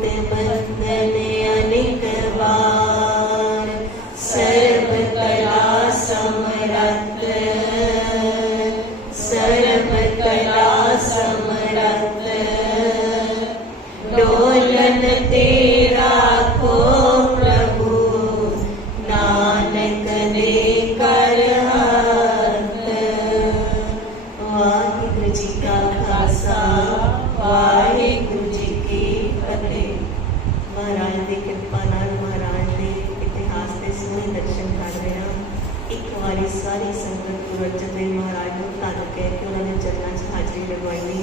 बंदन अनेक बार, सर्व कला समरथ, सर्व कला समरथ। डोलन तेरा को प्रभु, नानक दे कर हाथ। वाहिगुरु जी का खालसा, वाहिगुरु जी की फतेह। महाराज की कृपा नाल महाराज के इतिहास के सोहने दर्शन कर रहे हैं। एक बारी सारी संगत गुरु अर्जन देव महाराज को धन कह के उन्होंने चरणों च हाजरी लगवाई।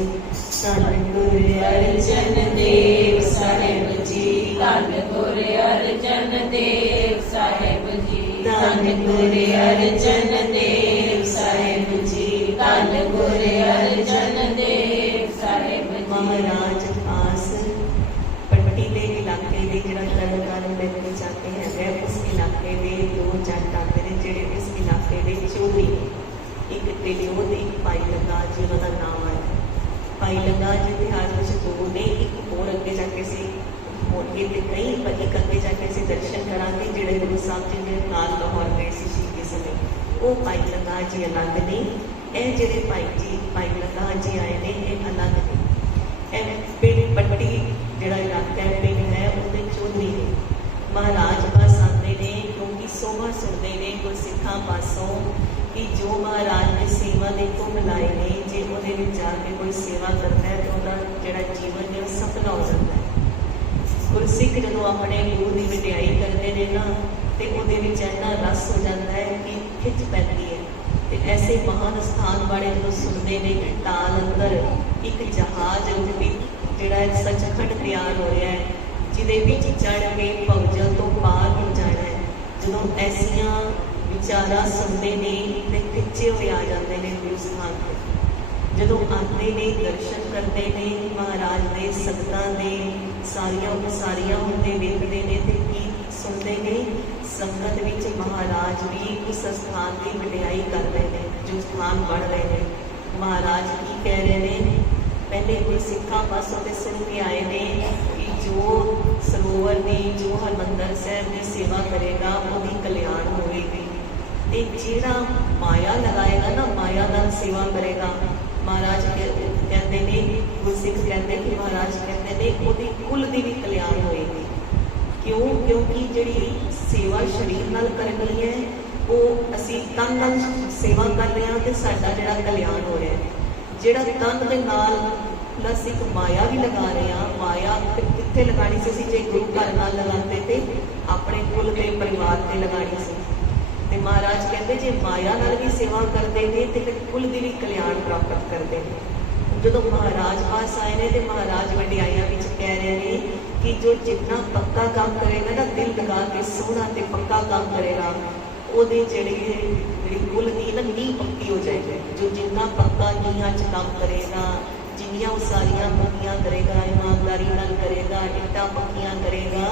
धन गुरु अर्जन देव साहिब जी, धन गुरु अर्जन देव साहिब जी, धन गुरु अर्जन देव साहिब जी, धन गुरु अर्जन देव साहिब जी। महाराज खास पट्टी के इलाके के जिहड़ा तरनताਰਨ में जाते हैं, उस इलाके के दो जट आते हैं जिहड़े इस इलाके के चौधरी, एक तेलियों एक भाई लंगा जी उन्होंने नाम है। भाई लंगा जी इतिहास में दो ने, एक होर अगे जाके सी मोटे ते कई पर एक अगे जाके असीं दर्शन करांगे जिहड़े गुरु साहब जी ने नाल लाहौर गए सी शहीदी समय, वो भाई लंगा जी अलग ने। ਇਹ ਜਿਹੜੇ ਭਾਈ ਜੀ ਭਾਈ ਲੰਗਾ ਜੀ ਆਏ ਨੇ ਇਹ ਅਲੱਗ ਨੇ। ਇਹ ਪਿੰਡ ਪੱਟੀ ਜਿਹੜਾ ਇਲਾਕਾ ਹੈ ਪਿੰਡ ਹੈ ਉਹਦੇ ਚੌਧਰੀ ਨੇ। ਮਹਾਰਾਜ ਪਾਸ ਆਉਂਦੇ ਨੇ ਕਿਉਂਕਿ ਸੋਭਾ ਸੁਣਦੇ ਨੇ ਗੁਰਸਿੱਖਾਂ ਪਾਸੋਂ ਕਿ ਜੋ ਮਹਾਰਾਜ ਨੇ ਸੇਵਾ ਦੇ ਹੁਕਮ ਲਾਏ ਨੇ, ਜੇ ਉਹਦੇ ਵਿੱਚ ਜਾ ਕੇ ਕੋਈ ਸੇਵਾ ਕਰਦਾ ਹੈ ਤਾਂ ਉਹਦਾ ਜਿਹੜਾ ਜੀਵਨ ਹੈ ਸਫਲ ਹੋ ਜਾਂਦਾ ਹੈ। ਗੁਰਸਿੱਖ ਜਦੋਂ ਆਪਣੇ ਗੁਰੂ ਦੀ ਵਡਿਆਈ ਕਰਦੇ ਨੇ ਨਾ ਤੇ ਉਹਦੇ ਵਿੱਚ ਇੰਨਾ ਰਸ ਹੋ ਜਾਂਦਾ ਹੈ ਕਿ ਖਿੱਚ ਪੈਂਦੀ ਹੈ। ਤੇ ਐਸੇ ਮਹਾਨ ਸਥਾਨ ਬਾਰੇ ਜਦੋਂ ਸੁਣਦੇ ਨੇ ਕਿ ਤਾਲ ਅੰਦਰ ਇੱਕ ਜਹਾਜ਼ ਵੀ ਜਿਹੜਾ ਹੈ ਸੱਚਖੰਡ ਤਿਆਰ ਹੋ ਰਿਹਾ ਹੈ, ਜਿਹਦੇ ਵਿੱਚ ਚੜ੍ਹ ਕੇ ਭਵਜਲ ਤੋਂ ਪਾਰ ਹੋ ਜਾਣਾ ਹੈ। ਜਦੋਂ ਐਸੀਆਂ ਵਿਚਾਰਾਂ ਸੁਣਦੇ ਨੇ ਤੇ ਖਿੱਚੇ ਹੋਏ ਆ ਜਾਂਦੇ ਨੇ ਗੁਰੂ ਸਥਾਨ 'ਤੇ। ਜਦੋਂ ਆਉਂਦੇ ਨੇ ਦਰਸ਼ਨ ਕਰਦੇ ਨੇ ਮਹਾਰਾਜ ਦੇ ਸੰਗਤਾਂ ਦੇ ਸਾਰੀਆਂ ਉਸਾਰੀਆਂ ਹੁੰਦੇ ਵੇਖਦੇ ਨੇ ਤੇ ਕੀ ਸੁਣਦੇ ਨੇ, ਸੰਗਤ ਵਿੱਚ ਮਹਾਰਾਜ ਵੀ ਉਸ ਸਥਾਨ ਦੀ ਵਡਿਆਈ ਕਰ ਰਹੇ ਨੇ ਜੋ ਸਥਾਨ ਬਣ ਰਹੇ ਨੇ। ਮਹਾਰਾਜ ਕੀ ਕਹਿ ਰਹੇ ਨੇ, ਪਹਿਲੇ ਗੁਰਸਿੱਖਾਂ ਪਾਸੋਂ ਤੇ ਸੁਣ ਕੇ ਆਏ ਨੇ ਕਿ ਜੋ ਸਰੋਵਰ ਦੀ ਜੋ ਹਰਿਮੰਦਰ ਸਾਹਿਬ ਦੀ ਸੇਵਾ ਕਰੇਗਾ ਉਹਦੀ ਕਲਿਆਣ ਹੋਵੇਗੀ, ਤੇ ਜਿਹੜਾ ਮਾਇਆ ਲਗਾਏਗਾ ਨਾ ਮਾਇਆ ਨਾਲ ਸੇਵਾ ਕਰੇਗਾ, ਮਹਾਰਾਜ ਕਹਿੰਦੇ ਨੇ ਗੁਰਸਿੱਖ ਕਹਿੰਦੇ ਕਿ ਮਹਾਰਾਜ ਕਹਿੰਦੇ ਨੇ ਉਹਦੀ ਕੁੱਲ ਦੀ ਵੀ ਕਲਿਆਣ ਹੋਏਗੀ। क्यों? क्योंकि जी सेवा शरीर नाल करनी है, वो असी तन नाल सेवा कर रहे हैं तो साडा जिहड़ा कल्याण हो रहा है। जिहड़ा तन दे नाल प्लस एक माया भी लगा रहे हैं, माया कित्थे लगानी सी जे गुरु घर नाल लगाते थे अपने कुल के परिवार ते लगानी सी। ते महाराज कहते जे माया नाल भी सेवा करते हैं तो फिर कुल की भी कल्याण प्राप्त करते हैं। जो महाराज पास आए ने तो महाराज वडियाइयां विच कह रहे हैं कि जो जितना पक्का काम करेगा ना, दिल लगा के सोहना ते पक्का काम करेगा, ਉਹਦੇ ਜਿਹੜੀ ਕੁੱਲ ਦੀ ਨਾ ਨੀਂਹ ਪੱਕੀ ਹੋ ਜਾਏਗੀ। ਜੋ ਜਿੰਨਾ ਪੱਕਾ ਨੀਹਾਂ 'ਚ ਕੰਮ ਕਰੇਗਾ, ਜਿੰਨੀਆਂ ਉਸਾਰੀਆਂ ਪੱਕੀਆਂ ਕਰੇਗਾ, ਇਮਾਨਦਾਰੀ ਨਾਲ ਕਰੇਗਾ, ਇੱਟਾਂ ਪੱਕੀਆਂ ਕਰੇਗਾ,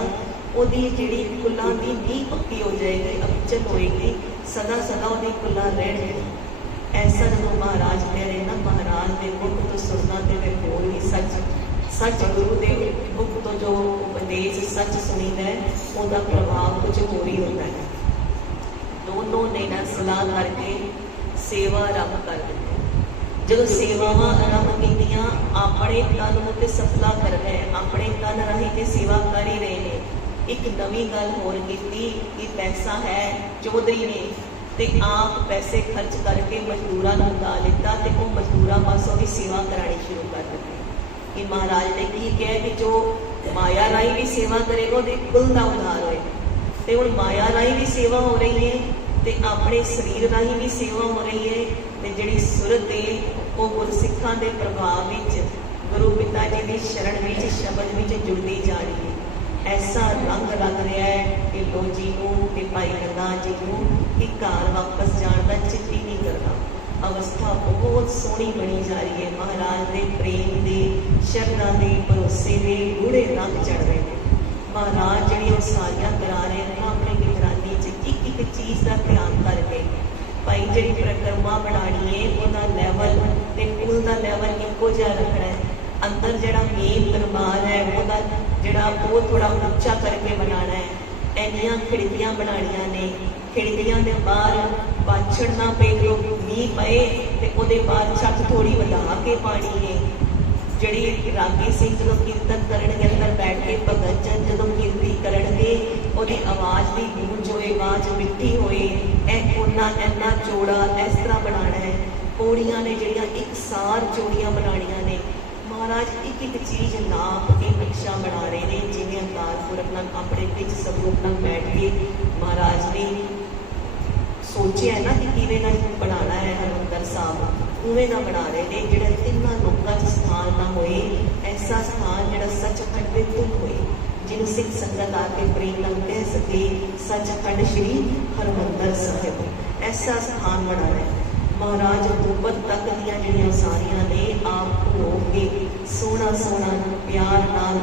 ਉਹਦੀ ਜਿਹੜੀ ਕੁੱਲਾਂ ਦੀ ਨੀਂਹ ਪੱਕੀ ਹੋ ਜਾਏਗੀ, ਅਚਲ ਹੋਏਗੀ, ਸਦਾ ਸਦਾ ਉਹਦੀ ਕੁੱਲਾਂ ਰਹਿਣਗੀਆਂ। ऐसा जो महाराज कह रहे ना, महाराज के मुख तो सुनना तो फिर होर ही सच, सच गुरु के मुख तो जो उपदेश सच सुनीदा है उसका प्रभाव कुछ होर ही होता है। दोनों ने ना सलाह करके सेवा आरंभ कर दी। जो सेवावां आरंभ कीतियां अपने तन उत्ते सफला कर रहे हैं, अपने तन राही ते सेवा कर ही रहे हैं। एक नवी गल होर कीती कि पैसा है चौधरी ने ते आप पैसे खर्च करके मजदूरां नूं ला लिता ते वो मजदूरां पासों भी सेवा करानी शुरू कर दी। कि महाराज ने की कहा कि जो माया राही भी सेवा करेगा वो कुल का उद्धार होए। तो हुण माया राही भी सेवा हो रही है तो अपने शरीर राही भी सेवा हो रही है, तो जिहड़ी सुरत है वो गुरसिखां दे प्रभाव विच गुरु पिता जी की शरण विच शब्द विच जुड़ती जा रही है। ऐसा रंग लग रहा है कि लो जी को भाई लंगा जी को कि घर वापस जाने का चित ही नहीं करता। अवस्था बहुत सोहनी बनी जा रही है। महाराज के प्रेम के शरदा के भरोसे के गूढ़े रंग चढ़ रहे हैं। महाराज जी सारियां करा रहे हैं अपनी निगरानी एक एक चीज़ का ध्यान करके। भाई जी परिक्रमा बनानी है वह लैवल तो कुल का लैवल एको जिहा रखना है। अंदर जिहड़ा मेन दरबार है वह ਜਿਹੜਾ ਉਹ ਥੋੜਾ ਉੱਚਾ ਕਰਕੇ ਬਣਾਉਣਾ ਹੈ। ਇੰਨੀਆਂ ਖਿੜਕੀਆਂ ਬਣਾਉਣੀਆਂ ਨੇ, ਖਿੜਕੀਆਂ ਦੇ ਬਾਹਰ ਬਾਛੜ ਨਾ ਪਏ, ਜਦੋਂ ਮੀਂਹ ਪਏ ਤੇ ਉਹਦੇ ਬਾਅਦ ਛੱਤ ਥੋੜੀ ਵਧਾ ਕੇ ਪਾਣੀ ਹੈ। ਜਿਹੜੀ ਰਾਗੀ ਸਿੰਘ ਜਦੋਂ ਕੀਰਤਨ ਕਰਨਗੇ ਅੰਦਰ ਬੈਠ ਕੇ ਭਗਤ ਜਨ ਜਦੋਂ ਕੀਰਤੀ ਕਰਨਗੇ ਉਹਦੀ ਆਵਾਜ਼ ਦੀ ਗੂੰਜ ਹੋਏ, ਆਵਾਜ਼ ਮਿੱਠੀ ਹੋਏ। ਇਹ ਉਹਨਾਂ ਇੰਨਾ ਚੌੜਾ ਇਸ ਤਰ੍ਹਾਂ ਬਣਾਉਣਾ ਹੈ। ਪੌੜੀਆਂ ਨੇ ਜਿਹੜੀਆਂ ਇਕਸਾਰ ਚੌੜੀਆਂ ਬਣਾਉਣੀਆਂ ਨੇ। ਮਹਾਰਾਜ ਇੱਕ ਇੱਕ ਚੀਜ਼ ਨਾਪ ਕੇ ਨਕਸ਼ਾ ਬਣਾ ਰਹੇ ਨੇ, ਜਿਵੇਂ ਅਕਾਲ ਪੁਰਖ ਨਾਲ ਆਪਣੇ ਵਿੱਚ ਸਰੂਪ ਨਾਲ ਬੈਠ ਕੇ ਮਹਾਰਾਜ ਨੇ ਸੋਚਿਆ ਨਾ ਕਿ ਕਿਵੇਂ ਨਾਲ ਬਣਾਉਣਾ ਹੈ ਹਰਿਮੰਦਰ ਸਾਹਿਬ, ਉਵੇਂ ਦਾ ਬਣਾ ਰਹੇ ਨੇ। ਜਿਹੜਾ ਤਿੰਨਾਂ ਲੋਕਾਂ 'ਚ ਸਥਾਨ ਨਾ ਹੋਏ, ਐਸਾ ਸਥਾਨ ਜਿਹੜਾ ਸੱਚਖੰਡ ਦੇ ਤੁਮ ਹੋਏ, ਜਿਹਨੂੰ ਸਿੱਖ ਸੰਗਤ ਆ ਕੇ ਪ੍ਰੇਮ ਨਾਲ ਕਹਿ ਸਕੇ ਸੱਚਖੰਡ ਸ਼੍ਰੀ ਹਰਿਮੰਦਰ ਸਾਹਿਬ, ਐਸਾ ਸਥਾਨ ਬਣਾਉਣਾ ਹੈ। ਮਹਾਰਾਜ ਦੁਪਤ ਤੱਕ ਦੀਆਂ ਜਿਹੜੀਆਂ ਸਾਰੀਆਂ ਨੇ ਆਪ ਹੋ ਕੇ ਸੋਹਣਾ ਸੋਹਣਾ ਪਿਆਰ ਨਾਲ